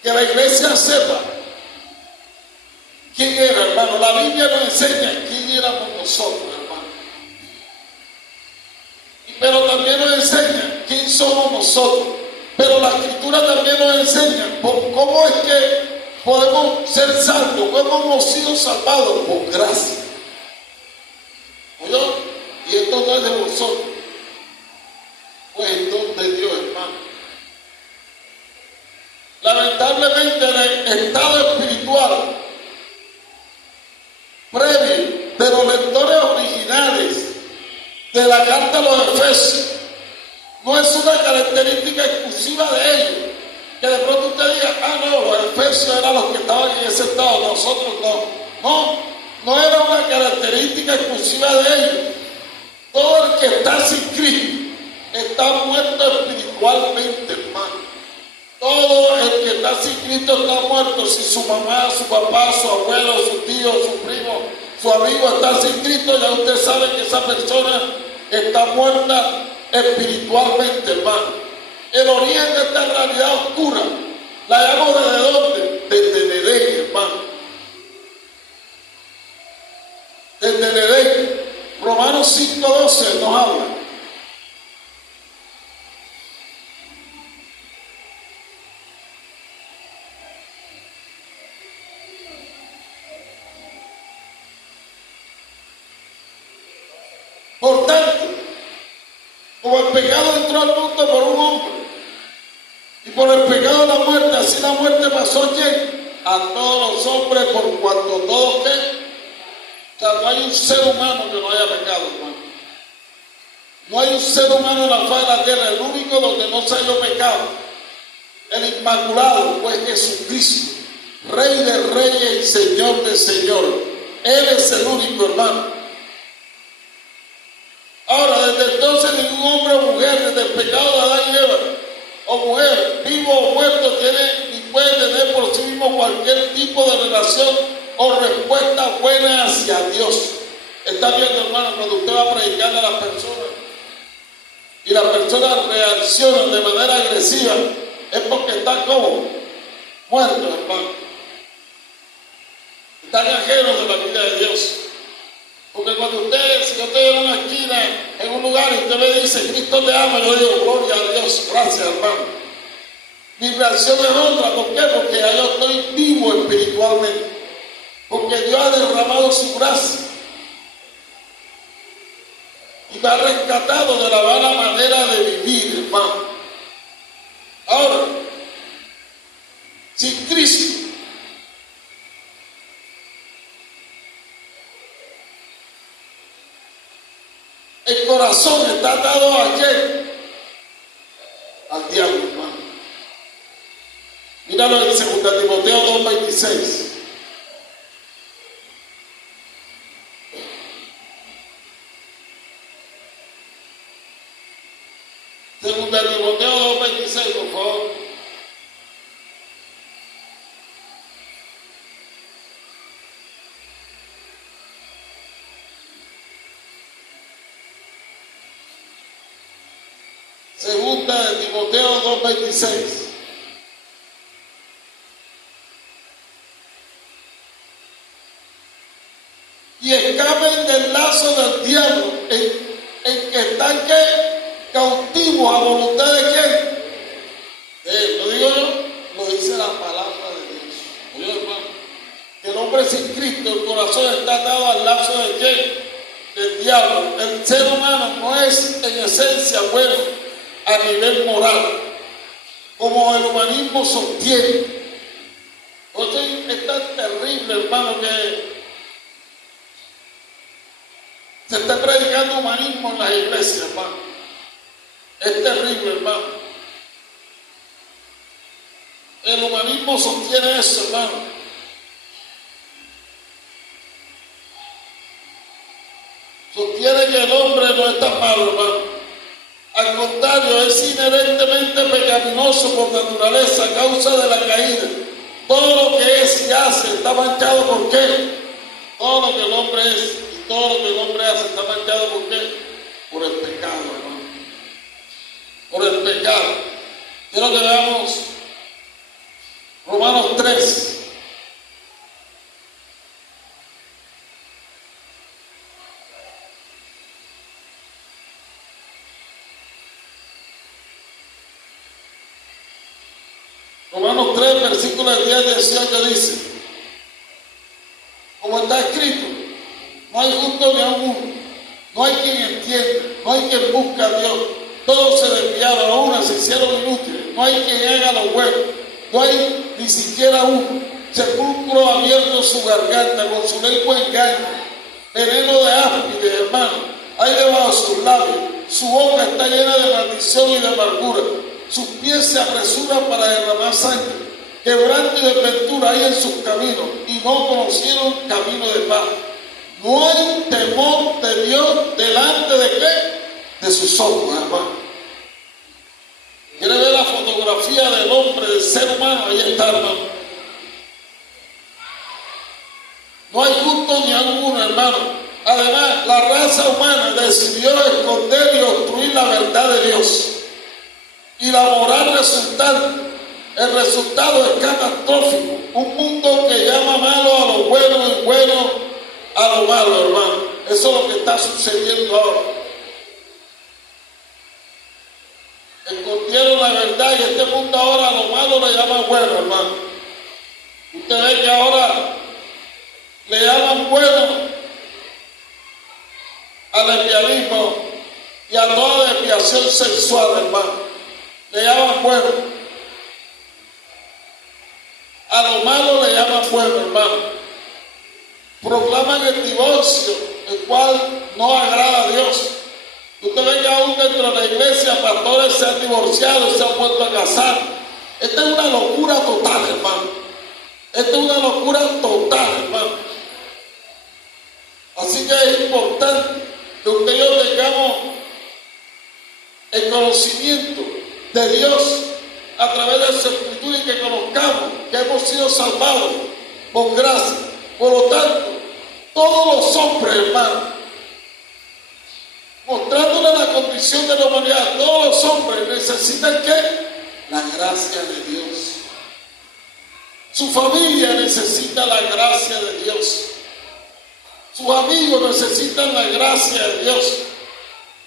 que la iglesia sepa quién era, hermano. La Biblia nos enseña quién éramos nosotros, hermano. Pero también nos enseña quién somos nosotros. Pero la Escritura también nos enseña cómo es que podemos ser salvos, cómo hemos sido salvados por gracia. ¿Oyó? Y esto no es de vosotros, pues es don de Dios, hermano. Lamentablemente el estado espiritual previo de los lectores originales de la carta a los Efesios no es una característica exclusiva de ellos. Que de pronto usted diga, no, los Efesios eran los que estaban en ese estado, nosotros no. No era una característica exclusiva de ellos. Todo el que está sin Cristo está muerto espiritualmente, hermano. Todo el que está sin Cristo está muerto. Si su mamá, su papá, su abuelo, su tío, su primo, su amigo está sin Cristo, ya usted sabe que esa persona está muerta espiritualmente, hermano. El origen de esta realidad oscura la llamo ¿desde dónde? Desde el Edén, hermano. Desde el Edén. Romanos 5:12 nos habla. Por tanto, como el pecado entró al mundo por un hombre, y por el pecado la muerte, así la muerte pasó ¿a quién? A todos los hombres, por cuanto todos ¿qué? O sea, no hay un ser humano que no haya pecado, hermano. No hay un ser humano en la faz de la tierra, el único donde no se haya pecado, el inmaculado, pues Jesucristo, Rey de reyes y Señor de señores. Él es el único, hermano. Ahora, desde entonces ningún hombre o mujer, desde el pecado de Adán y Eva, o mujer, vivo o muerto, tiene ni puede tener por sí mismo cualquier tipo de relación o respuesta buena hacia Dios. Está viendo, hermano, cuando usted va a predicarle a las personas y las personas reaccionan de manera agresiva, es porque están como muertos, hermano. Están ajenos de la vida de Dios. Porque cuando si yo estoy en una esquina, en un lugar, y usted me dice, Cristo te ama, yo digo, gloria a Dios, gracias, hermano. Mi reacción es otra. ¿Por qué? Porque ya yo estoy vivo espiritualmente. Porque Dios ha derramado su gracia y me ha rescatado de la mala manera de vivir, hermano. Ahora, sin Cristo, el corazón está atado ¿a quién? Al diablo, hermano. Míralo en 2 Timoteo 2:26. Segunda Timoteo 2:26, por favor. Segunda de Timoteo 2:26. Y escapen del lazo del diablo, en que están ¿qué? Cautivos a voluntad de quién? Lo digo yo, lo dice la palabra de Dios. Oye, hermano, que el hombre sin Cristo, el corazón está atado al lazo de ¿quién? Del diablo. El ser humano no es en esencia bueno a nivel moral, como el humanismo sostiene. Entonces es tan terrible, hermano, que se está predicando humanismo en las iglesias, hermano. Es terrible, hermano. El humanismo sostiene eso, hermano. Sostiene que el hombre no está malo, hermano. Al contrario, es inherentemente pecaminoso por naturaleza a causa de la caída. Todo lo que es y hace está manchado ¿por qué? Todo lo que el hombre es y todo lo que el hombre hace está manchado ¿por qué? Por el pecado, hermano. Por el pecado. Quiero que veamos Romanos 3. Romanos 3, versículo 10 al 18 dice, como está escrito, no hay justo ni aun uno, no hay quien entienda, no hay quien busque a Dios, todos se desviaron, a una se hicieron inútiles, no hay quien haga lo bueno, no hay ni siquiera uno, sepulcro abierto su garganta, con su lengua engaño, veneno de áspides, hermano, hay debajo de sus labios, su boca está llena de maldición y de amargura. Sus pies se apresuran para derramar sangre, quebranto y desventura hay en sus caminos, y no conocieron camino de paz. No hay temor de Dios delante de ¿qué? De sus ojos, hermano. ¿Quiere ver la fotografía del hombre, del ser humano? Ahí está, hermano. No hay justo ni alguno, hermano. Además, la raza humana decidió esconder y obstruir la verdad de Dios. Y la moral resultante, el resultado es catastrófico. Un mundo que llama malo a lo bueno y bueno a lo malo, hermano. Eso es lo que está sucediendo ahora. Escondieron la verdad y este mundo ahora a lo malo le llama bueno, hermano. Usted ve que ahora le llaman bueno al lesbianismo y a toda desviación sexual, hermano. Le llaman bueno. A lo malo le llaman bueno, hermano. Proclaman el divorcio, el cual no agrada a Dios. Usted ve que aún dentro de la iglesia pastores se han divorciado, se han vuelto a casar. Esta es una locura total, hermano. Esta es una locura total, hermano. Así que es importante que usted y yo tengamos el conocimiento de Dios a través de su escritura y que conozcamos que hemos sido salvados por gracia. Por lo tanto, todos los hombres, hermanos, mostrándole la condición de la humanidad, todos los hombres necesitan ¿qué? La gracia de Dios. Su familia necesita la gracia de Dios. Sus amigos necesitan la gracia de Dios.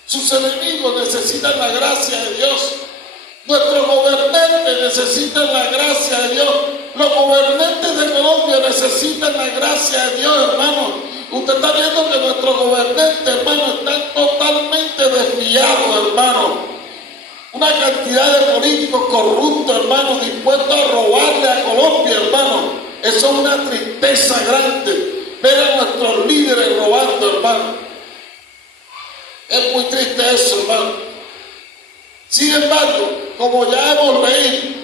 Sus enemigos necesitan la gracia de Dios. Nuestros gobernantes necesitan la gracia de Dios. Los gobernantes de Colombia necesitan la gracia de Dios, hermano. Usted está viendo que nuestros gobernantes, hermano, están totalmente desviados, hermano. Una cantidad de políticos corruptos, hermano, dispuestos a robarle a Colombia, hermano. Eso es una tristeza grande. Ver a nuestros líderes robando, hermano. Es muy triste eso, hermano. Sin embargo, como ya hemos leído,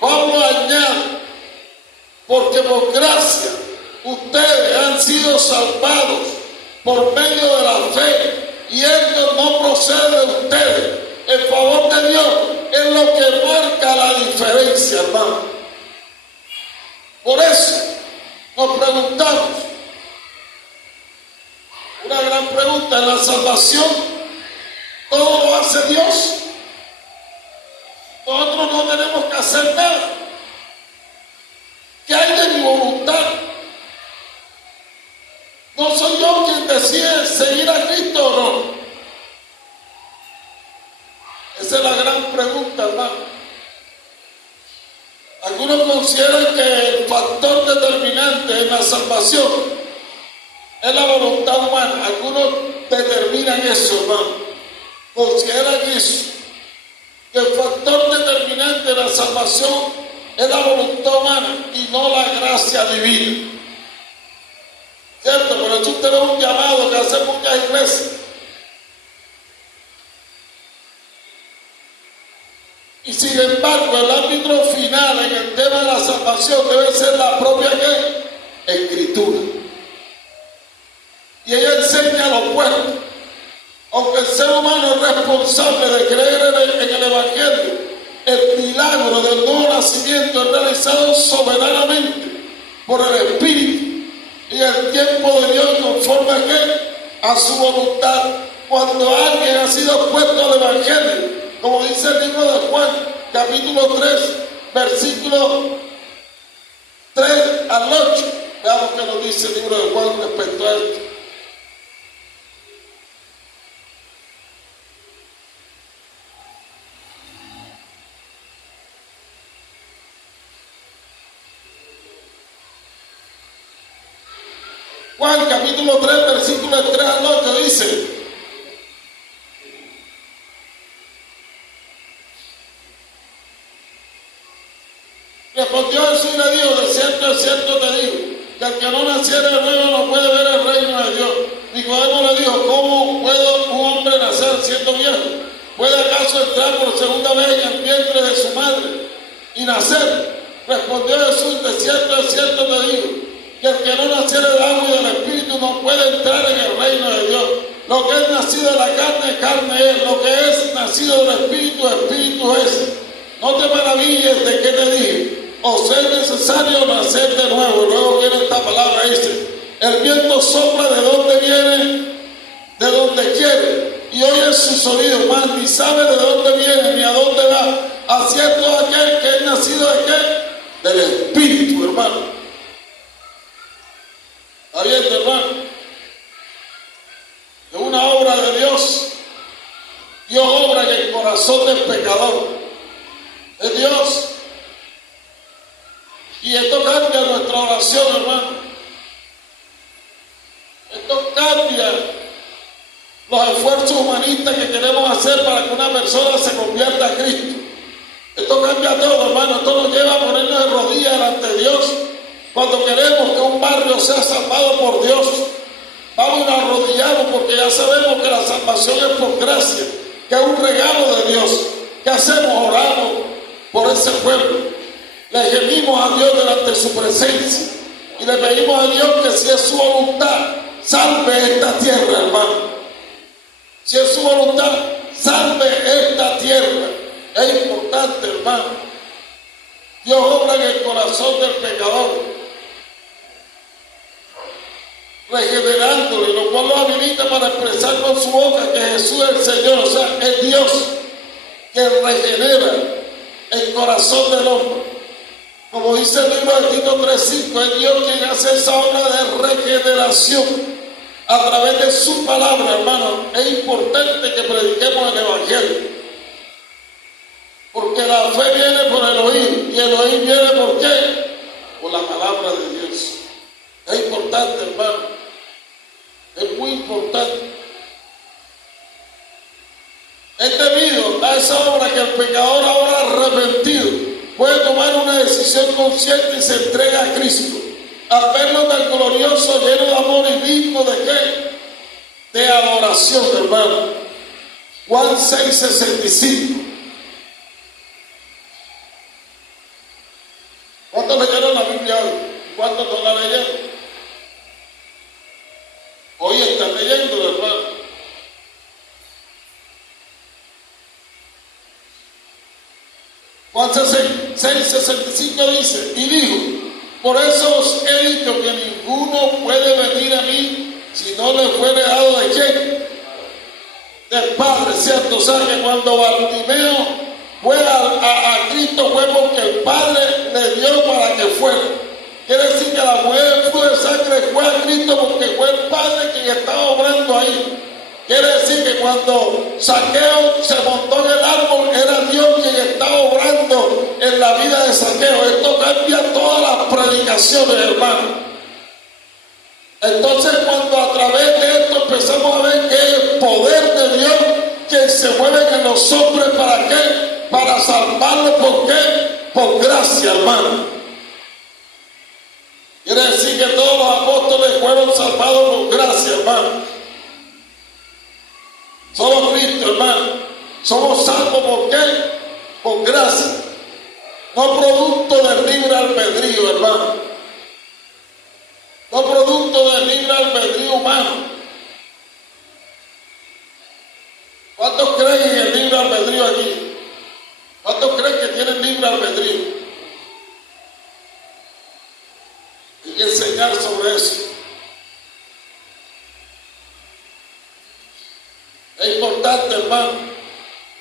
Pablo añade, porque por gracia ustedes han sido salvados por medio de la fe, y esto no procede de ustedes. El favor de Dios es lo que marca la diferencia, hermano. Por eso nos preguntamos, una gran pregunta: en la salvación todo lo hace Dios. Nosotros no tenemos que hacer nada. ¿Qué hay de mi voluntad? No soy yo quien decide seguir a Cristo o no. Esa es la gran pregunta, hermano. Algunos consideran que el factor determinante en la salvación es la voluntad humana. Algunos determinan eso, hermano. Consideran eso. Que el factor determinante de la salvación es la voluntad humana y no la gracia divina. ¿Cierto? Por eso usted ve un llamado que hace muchas iglesias. Y sin embargo, el árbitro final en el tema de la salvación debe ser la propia Escritura. Y ella enseña lo opuesto. Aunque el ser humano es responsable de creer en el Evangelio, el milagro del nuevo nacimiento es realizado soberanamente por el Espíritu y el tiempo de Dios conforme a su voluntad. Cuando alguien ha sido puesto al Evangelio, como dice el libro de Juan, capítulo 3, versículo 3 al 8. Veamos qué nos dice el libro de Juan respecto a esto. Juan capítulo 3, versículo 3 al 8 dice: respondió Jesús y le dijo: de cierto te digo, que el que no naciera de nuevo no puede ver el reino de Dios. Nicodemo le dijo: ¿cómo puede un hombre nacer siendo viejo? ¿Puede acaso entrar por segunda vez en el vientre de su madre y nacer? Respondió Jesús: de cierto te digo, que el que no naciera del agua y del Espíritu no puede entrar en el reino de Dios. Lo que es nacido de la carne, carne es. Lo que es nacido del Espíritu, Espíritu es. No te maravilles de que te dije: os es necesario nacer de nuevo. Luego viene esta palabra, dice: el viento sopla de donde viene, de donde quiere, y oye su sonido, mas ni sabe de dónde viene ni a dónde va. Así es todo aquel que es nacido de qué? Del Espíritu, hermano. ¿Está bien, hermano? Es una obra de Dios. Dios obra en el corazón del pecador. Es Dios. Y esto cambia nuestra oración, hermano. Esto cambia los esfuerzos humanistas que queremos hacer para que una persona se convierta a Cristo. Esto cambia todo, hermano. Esto nos lleva a ponernos de rodillas delante de Dios. Cuando queremos que un barrio sea salvado por Dios, vamos a arrodillarnos porque ya sabemos que la salvación es por gracia, que es un regalo de Dios. ¿Qué hacemos? Oramos por ese pueblo. Le gemimos a Dios delante de su presencia y le pedimos a Dios que, si es su voluntad, salve esta tierra, hermano. Si es su voluntad, salve esta tierra. Es importante, hermano. Dios obra en el corazón del pecador, regenerándole, lo cual lo habilita para expresar con su boca que Jesús es el Señor. O sea, es Dios que regenera el corazón del hombre. Como dice el libro de Tito 3:5, es Dios quien hace esa obra de regeneración a través de su palabra, hermano. Es importante que prediquemos el Evangelio, porque la fe viene por el oír, y el oír viene ¿por qué? Por la palabra de Dios. Es importante, hermano. Es muy importante. Es debido a esa obra que el pecador, ahora arrepentido, puede tomar una decisión consciente y se entrega a Cristo. Al verlo tan glorioso, lleno de amor y digno de ¿qué? De adoración, hermano. Juan 6:65. ¿Cuántos leyeron la Biblia hoy? ¿Cuántos no la leyeron? Hoy están leyendo, hermano. Juan 6:65 dice: y dijo: por eso os he dicho que ninguno puede venir a mí si no le fuere dado de quién, del Padre, ¿cierto? O sea, que cuando Bartimeo fue a Cristo fue porque el Padre le dio para que fuera. Quiere decir que la mujer de flujo de sangre fue a Cristo porque fue el Padre quien estaba obrando ahí. Quiere decir que cuando Zaqueo se montó en el árbol, era Dios quien estaba obrando en en la vida de Saqueo. Esto cambia todas las predicaciones, hermano. Entonces, cuando a través de esto empezamos a ver que es el poder de Dios que se mueve en los hombres, ¿para qué? Para salvarlos. ¿Por qué? Por gracia, hermano. Quiere decir que todos los apóstoles fueron salvados por gracia, hermano. Solo Cristo, hermano. Somos salvos, ¿por qué? Por gracia. No producto del libre albedrío, hermano. No producto del libre albedrío humano. ¿Cuántos creen en el libre albedrío aquí? ¿Cuántos creen que tienen libre albedrío? Hay que enseñar sobre eso. Es importante, hermano.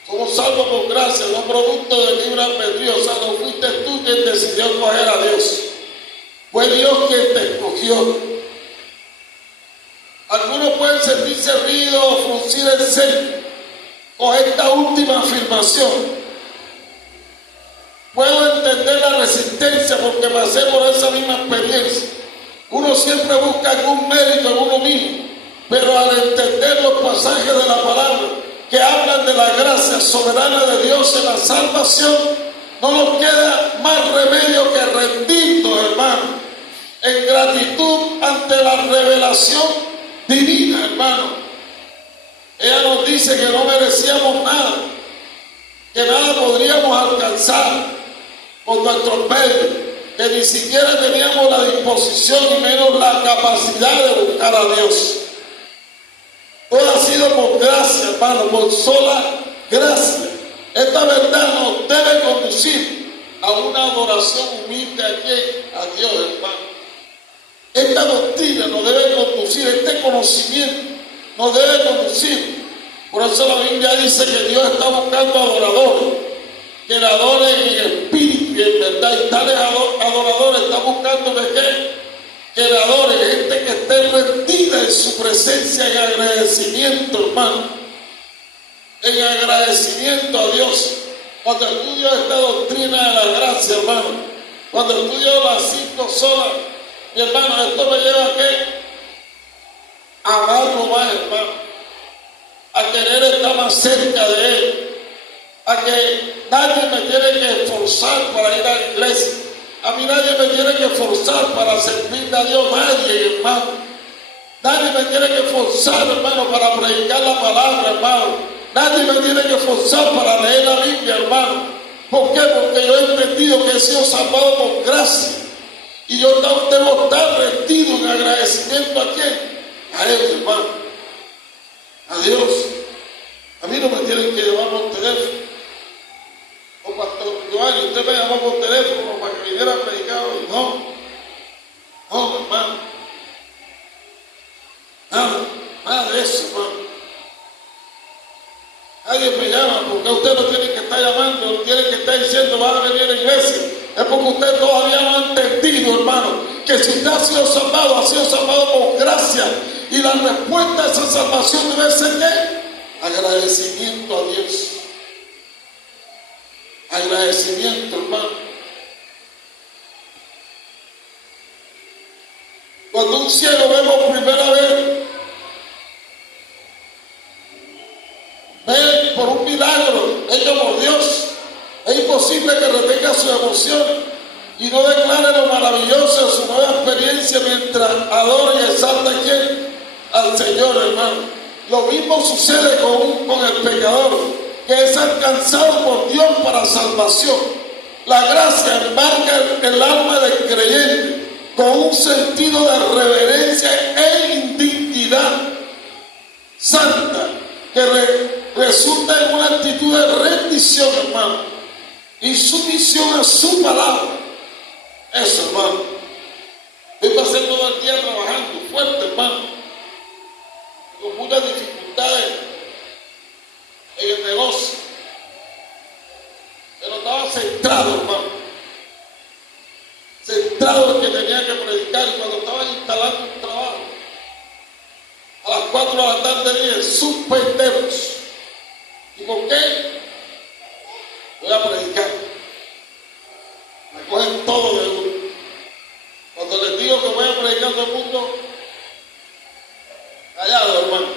Somos salvos por gracia, no producto del libre albedrío. O sea, no fuiste tú quien decidió escoger a Dios. Fue Dios quien te escogió. Algunos pueden sentirse rígidos o fruncir el ceño con esta última afirmación. Puedo entender la resistencia porque pasé por esa misma experiencia. Uno siempre busca algún mérito en uno mismo, pero al entender los pasajes de la palabra que hablan de la gracia soberana de Dios en la salvación, no nos queda más remedio que rendirnos, hermano, en gratitud ante la revelación divina, hermano. Ella nos dice que no merecíamos nada, que nada podríamos alcanzar por nuestros medios, que ni siquiera teníamos la disposición y menos la capacidad de buscar a Dios. Todo ha sido por gracia, hermano, por sola gracia. Esta verdad nos debe conducir a una adoración humilde a Dios, hermano. Esta doctrina nos debe conducir, este conocimiento nos debe conducir. Por eso la Biblia dice que Dios está buscando adoradores, que le adoren en espíritu y en verdad. Y tales adoradores están buscando de qué? Que le adoren, gente que esté rendida en su presencia en agradecimiento, hermano. En agradecimiento a Dios. Cuando estudio esta doctrina de la gracia, hermano, cuando estudio las 5 solas, mi hermano, esto me lleva a qué? A amarlo más, hermano. A querer estar más cerca de Él. A que nadie me tiene que esforzar para ir a la iglesia. A mí nadie me tiene que esforzar para servirle a Dios. Nadie, hermano. Nadie me tiene que esforzar, hermano, para predicar la palabra, hermano. Nadie me tiene que esforzar para leer la Biblia, hermano. ¿Por qué? Porque yo he entendido que he sido salvado por gracia. Y yo debo estar rendido en agradecimiento a quién? A Él, hermano. A Dios. A mí no me tienen que llevar por teléfono. O pastor Giovanni, usted me llamó por teléfono para que viniera a predicar hoy. No. No, hermano. Nada de eso, hermano. Nadie me llama porque usted no tiene que estar llamando, no tiene que estar diciendo va a venir a la iglesia. Es porque usted todavía no ha entendido, hermano, que si usted ha sido salvado por gracia. Y la respuesta a esa salvación debe ser ¿qué? Agradecimiento a Dios. Agradecimiento, hermano. Cuando un ciego ve por primera vez, ve por un milagro hecho por Dios, es imposible que retenga su emoción y no declare lo maravilloso de su nueva experiencia mientras adora y exalta a quién? Al Señor, hermano. Lo mismo sucede con el pecador, que es alcanzado por Dios para salvación. La gracia embarca el alma del creyente con un sentido de reverencia e indignidad santa que resulta en una actitud de rendición, hermano, y sumisión a su palabra. Eso, hermano. Yo pasé todo el día trabajando fuerte, hermano, con muchas dificultades en el negocio, pero estaba centrado, hermano, centrado en que tenía que predicar. Y cuando estaba instalando un trabajo, a las 4 de la tarde dije, suspendemos. ¿Y por qué? Voy a predicar. cogen todo de uno. Cuando les digo que voy a predicar a todo el mundo, callado, hermano.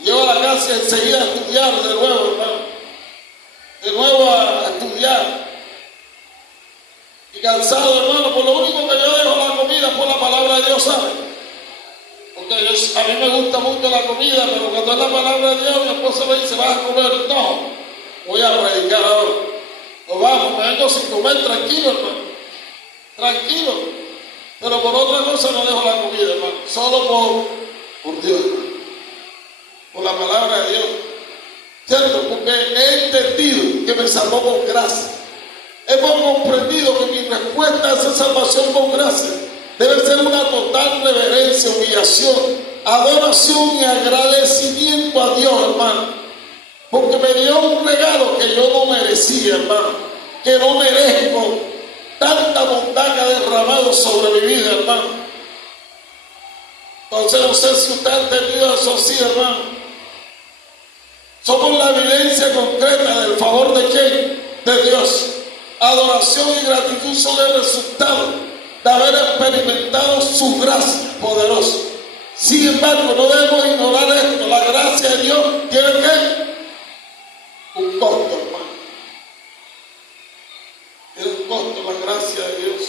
Llego a la casa y enseguida a estudiar de nuevo, hermano. De nuevo a estudiar. Y cansado, hermano, por lo único que yo dejo la comida por la palabra de Dios, ¿sabe? Porque a mí me gusta mucho la comida, pero cuando es la palabra de Dios, mi esposa me dice, ¿vas a comer? No, voy a predicar ahora. Pues vamos, me vengo sin comer, tranquilo, hermano. Tranquilo. Pero por otra cosa no dejo la comida, hermano. Solo por Dios, hermano. Por la palabra de Dios. ¿Cierto? Porque he entendido que me salvó con gracia. Hemos comprendido que mi respuesta a esa salvación con gracia debe ser una total reverencia, humillación, adoración y agradecimiento a Dios, hermano. Porque me dio un regalo que yo no merecía, hermano. Que no merezco tanta bondad que ha derramado sobre mi vida, hermano. Entonces no sé si usted ha entendido eso así, hermano. Somos la evidencia concreta del favor de ¿quién? De Dios. Adoración y gratitud son el resultado de haber experimentado su gracia poderosa. Sin embargo, no debemos ignorar esto. La gracia de Dios tiene que un costo, hermano. Tiene un costo la gracia de Dios.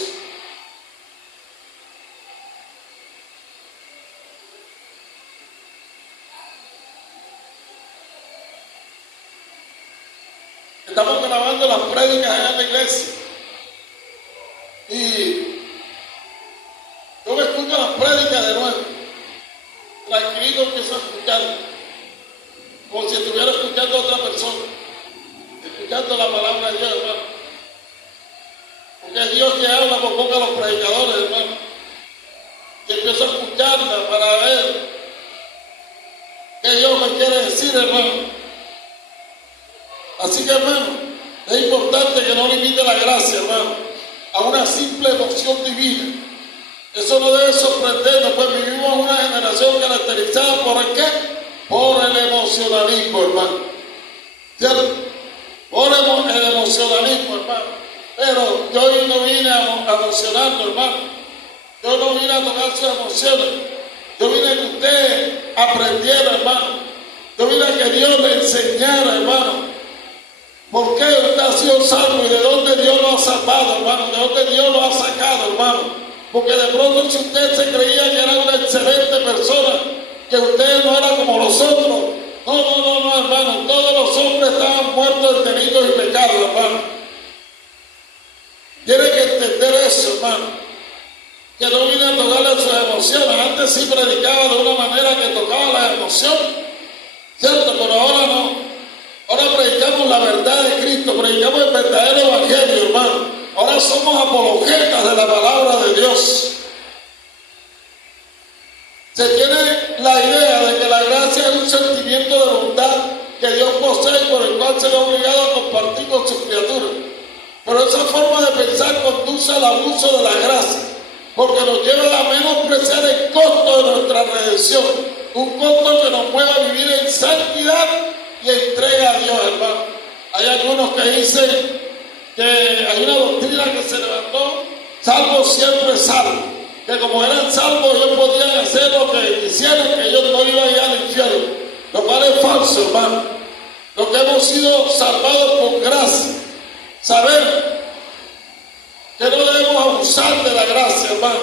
Estamos grabando las prédicas allá en la iglesia. Y yo me escucho las prédicas de nuevo. Tranquilo empiezo a escuchar. Como si estuviera escuchando a otra persona. Escuchando la palabra de Dios, hermano. Porque es Dios que habla por boca a los predicadores, hermano. Y empiezo a escucharla para ver qué Dios me quiere decir, hermano. Así que, hermano, es importante que no limite la gracia, hermano, a una simple emoción divina. Eso no debe sorprendernos, pues vivimos una generación caracterizada por el ¿qué? Por el emocionalismo, hermano. ¿Cierto? Por el emocionalismo, hermano. Pero yo hoy no vine a emocionarlo, hermano. Yo no vine a tocar sus emociones. Yo vine a que usted aprendiera, hermano. Yo vine a que Dios le enseñara, hermano. ¿Por qué usted ha sido salvo y de dónde Dios lo ha salvado, hermano? ¿De dónde Dios lo ha sacado, hermano? Porque de pronto si usted se creía que era una excelente persona, que usted no era como los otros. No, hermano. Todos los hombres estaban muertos de delitos y pecados, hermano. Tiene que entender eso, hermano. Que no vine a tocarle sus emociones. Antes sí predicaba de una manera que tocaba las emociones. ¿Cierto? Pero ahora no. Ahora predicamos la verdad de Cristo, predicamos el verdadero evangelio, hermano. Ahora somos apologetas de la palabra de Dios. Se tiene la idea de que la gracia es un sentimiento de bondad que Dios posee y por el cual se ve obligado a compartir con sus criaturas. Pero esa forma de pensar conduce al abuso de la gracia, porque nos lleva a menospreciar el costo de nuestra redención, un costo que nos mueva a vivir en santidad y entrega a Dios, hermano. Hay algunos que dicen que hay una doctrina que se levantó, salvo siempre salvo, que como eran salvos ellos podían hacer lo que quisieran, que ellos no iban a ir al infierno, lo cual es falso, hermano. Los que hemos sido salvados por gracia, saber que no debemos abusar de la gracia, hermano,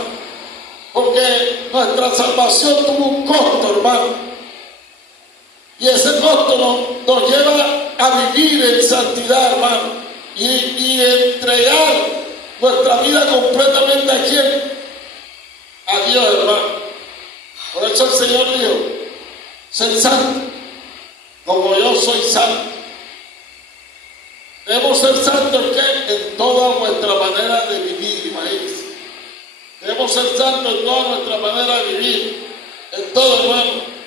porque nuestra salvación tuvo un costo, hermano. Y ese costo nos lleva a vivir en santidad, hermano, y entregar nuestra vida completamente a ¿quién? A Dios, hermano. Por eso el Señor dijo, sed santos, como yo soy santo. Debemos ser santos en toda nuestra manera de vivir, imagínense. Debemos ser santos en toda nuestra manera de vivir, en todo, hermano.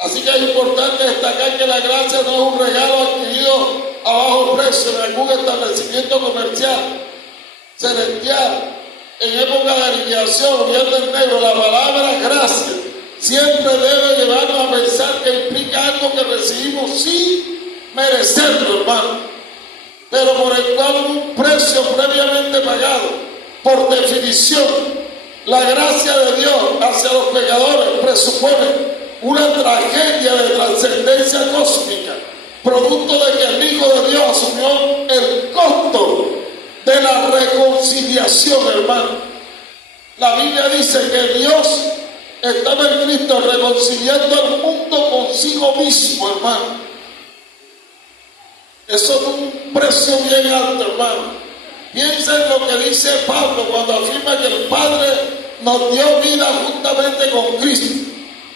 Así que es importante destacar que la gracia no es un regalo adquirido a bajo precio en algún establecimiento comercial celestial. En época de liquidación, viernes negro, la palabra gracia siempre debe llevarnos a pensar que implica algo que recibimos sin merecerlo, hermano. pero por el cual un precio previamente pagado. Por definición, la gracia de Dios hacia los pecadores presupone una tragedia de trascendencia cósmica, producto de que el Hijo de Dios asumió el costo de la reconciliación, hermano. La Biblia dice que Dios estaba en Cristo reconciliando al mundo consigo mismo, hermano. Eso es un precio bien alto, hermano. Piensa en lo que dice Pablo cuando afirma que el Padre nos dio vida juntamente con Cristo.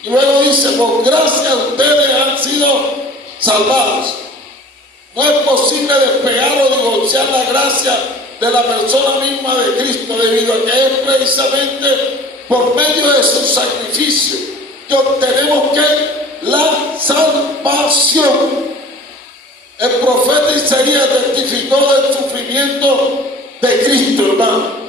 Y luego dice, por gracia ustedes han sido salvados. No es posible despegar o divorciar la gracia de la persona misma de Cristo, debido a que es precisamente por medio de su sacrificio que obtenemos que la salvación. El profeta Isaías testificó del sufrimiento de Cristo, hermano.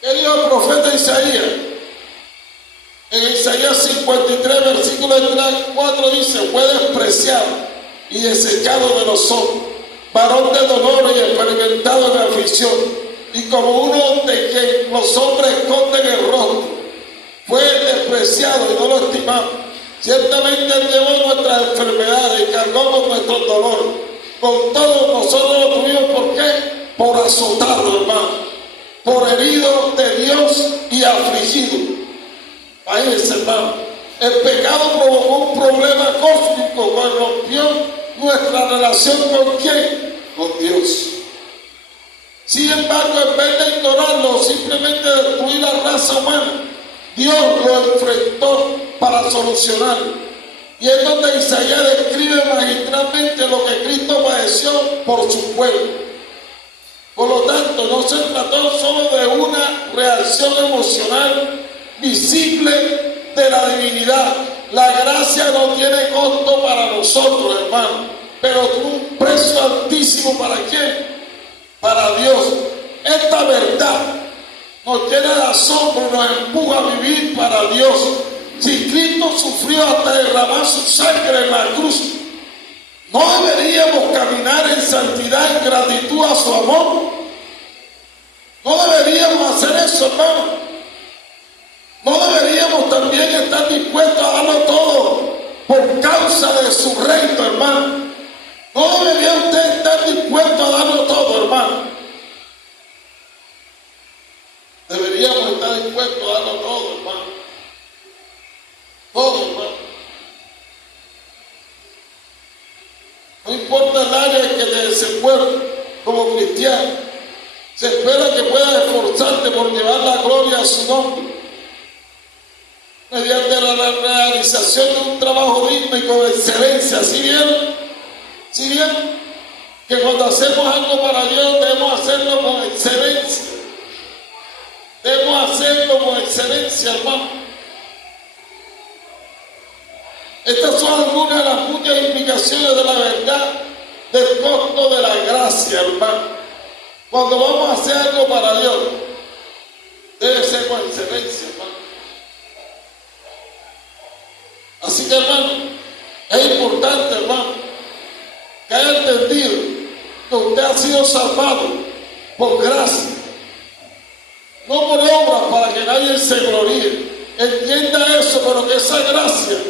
¿Qué dijo el profeta Isaías? En Isaías 53, versículo 4 dice, fue despreciado y desechado de los hombres, varón de dolor y experimentado en aflicción, y como uno de quien los hombres esconden el rostro. Fue despreciado y no lo estimamos. Ciertamente Él llevó nuestras enfermedades y cargó con nuestros dolores. Con todo nosotros lo tuvimos, ¿por qué? Por azotado, hermano, por herido de Dios y afligido. Imagínense, hermano, el pecado provocó un problema cósmico que rompió nuestra relación con ¿quién? Con Dios. Sin embargo, en vez de ignorarlo, simplemente destruir la raza humana, Dios lo enfrentó para solucionarlo. Y es donde Isaías describe magistralmente lo que Cristo padeció por su pueblo. Por lo tanto, no se trató solo de una reacción emocional visible de la divinidad. La gracia no tiene costo para nosotros, hermano, pero tuvo un precio altísimo. ¿Para quién? Para Dios. Esta verdad nos llena de asombro y nos empuja a vivir para Dios. Si Cristo sufrió hasta derramar su sangre en la cruz, ¿no deberíamos caminar en santidad, en gratitud a su amor? ¿No deberíamos hacer eso, hermano? ¿No deberíamos también estar dispuestos a darlo todo por causa de su reino, hermano? ¿No debería usted estar dispuesto a darlo todo, hermano? Deberíamos estar dispuestos a darlo todo, hermano. Todo, hermano. No importa el área en que te desenvuelvas como cristiano, se espera que puedas esforzarte por llevar la gloria a su nombre, mediante la realización de un trabajo digno y con excelencia. ¿Sí vieron? ¿Sí vieron? Que cuando hacemos algo para Dios debemos hacerlo con excelencia. Debemos hacerlo con excelencia, hermano. Estas son algunas de las muchas implicaciones de la verdad del costo de la gracia, hermano. Cuando vamos a hacer algo para Dios, debe ser con excelencia, hermano. Así que, hermano, es importante, hermano, que haya entendido que usted ha sido salvado por gracia, no por obras para que nadie se gloríe. Entienda eso, pero que esa gracia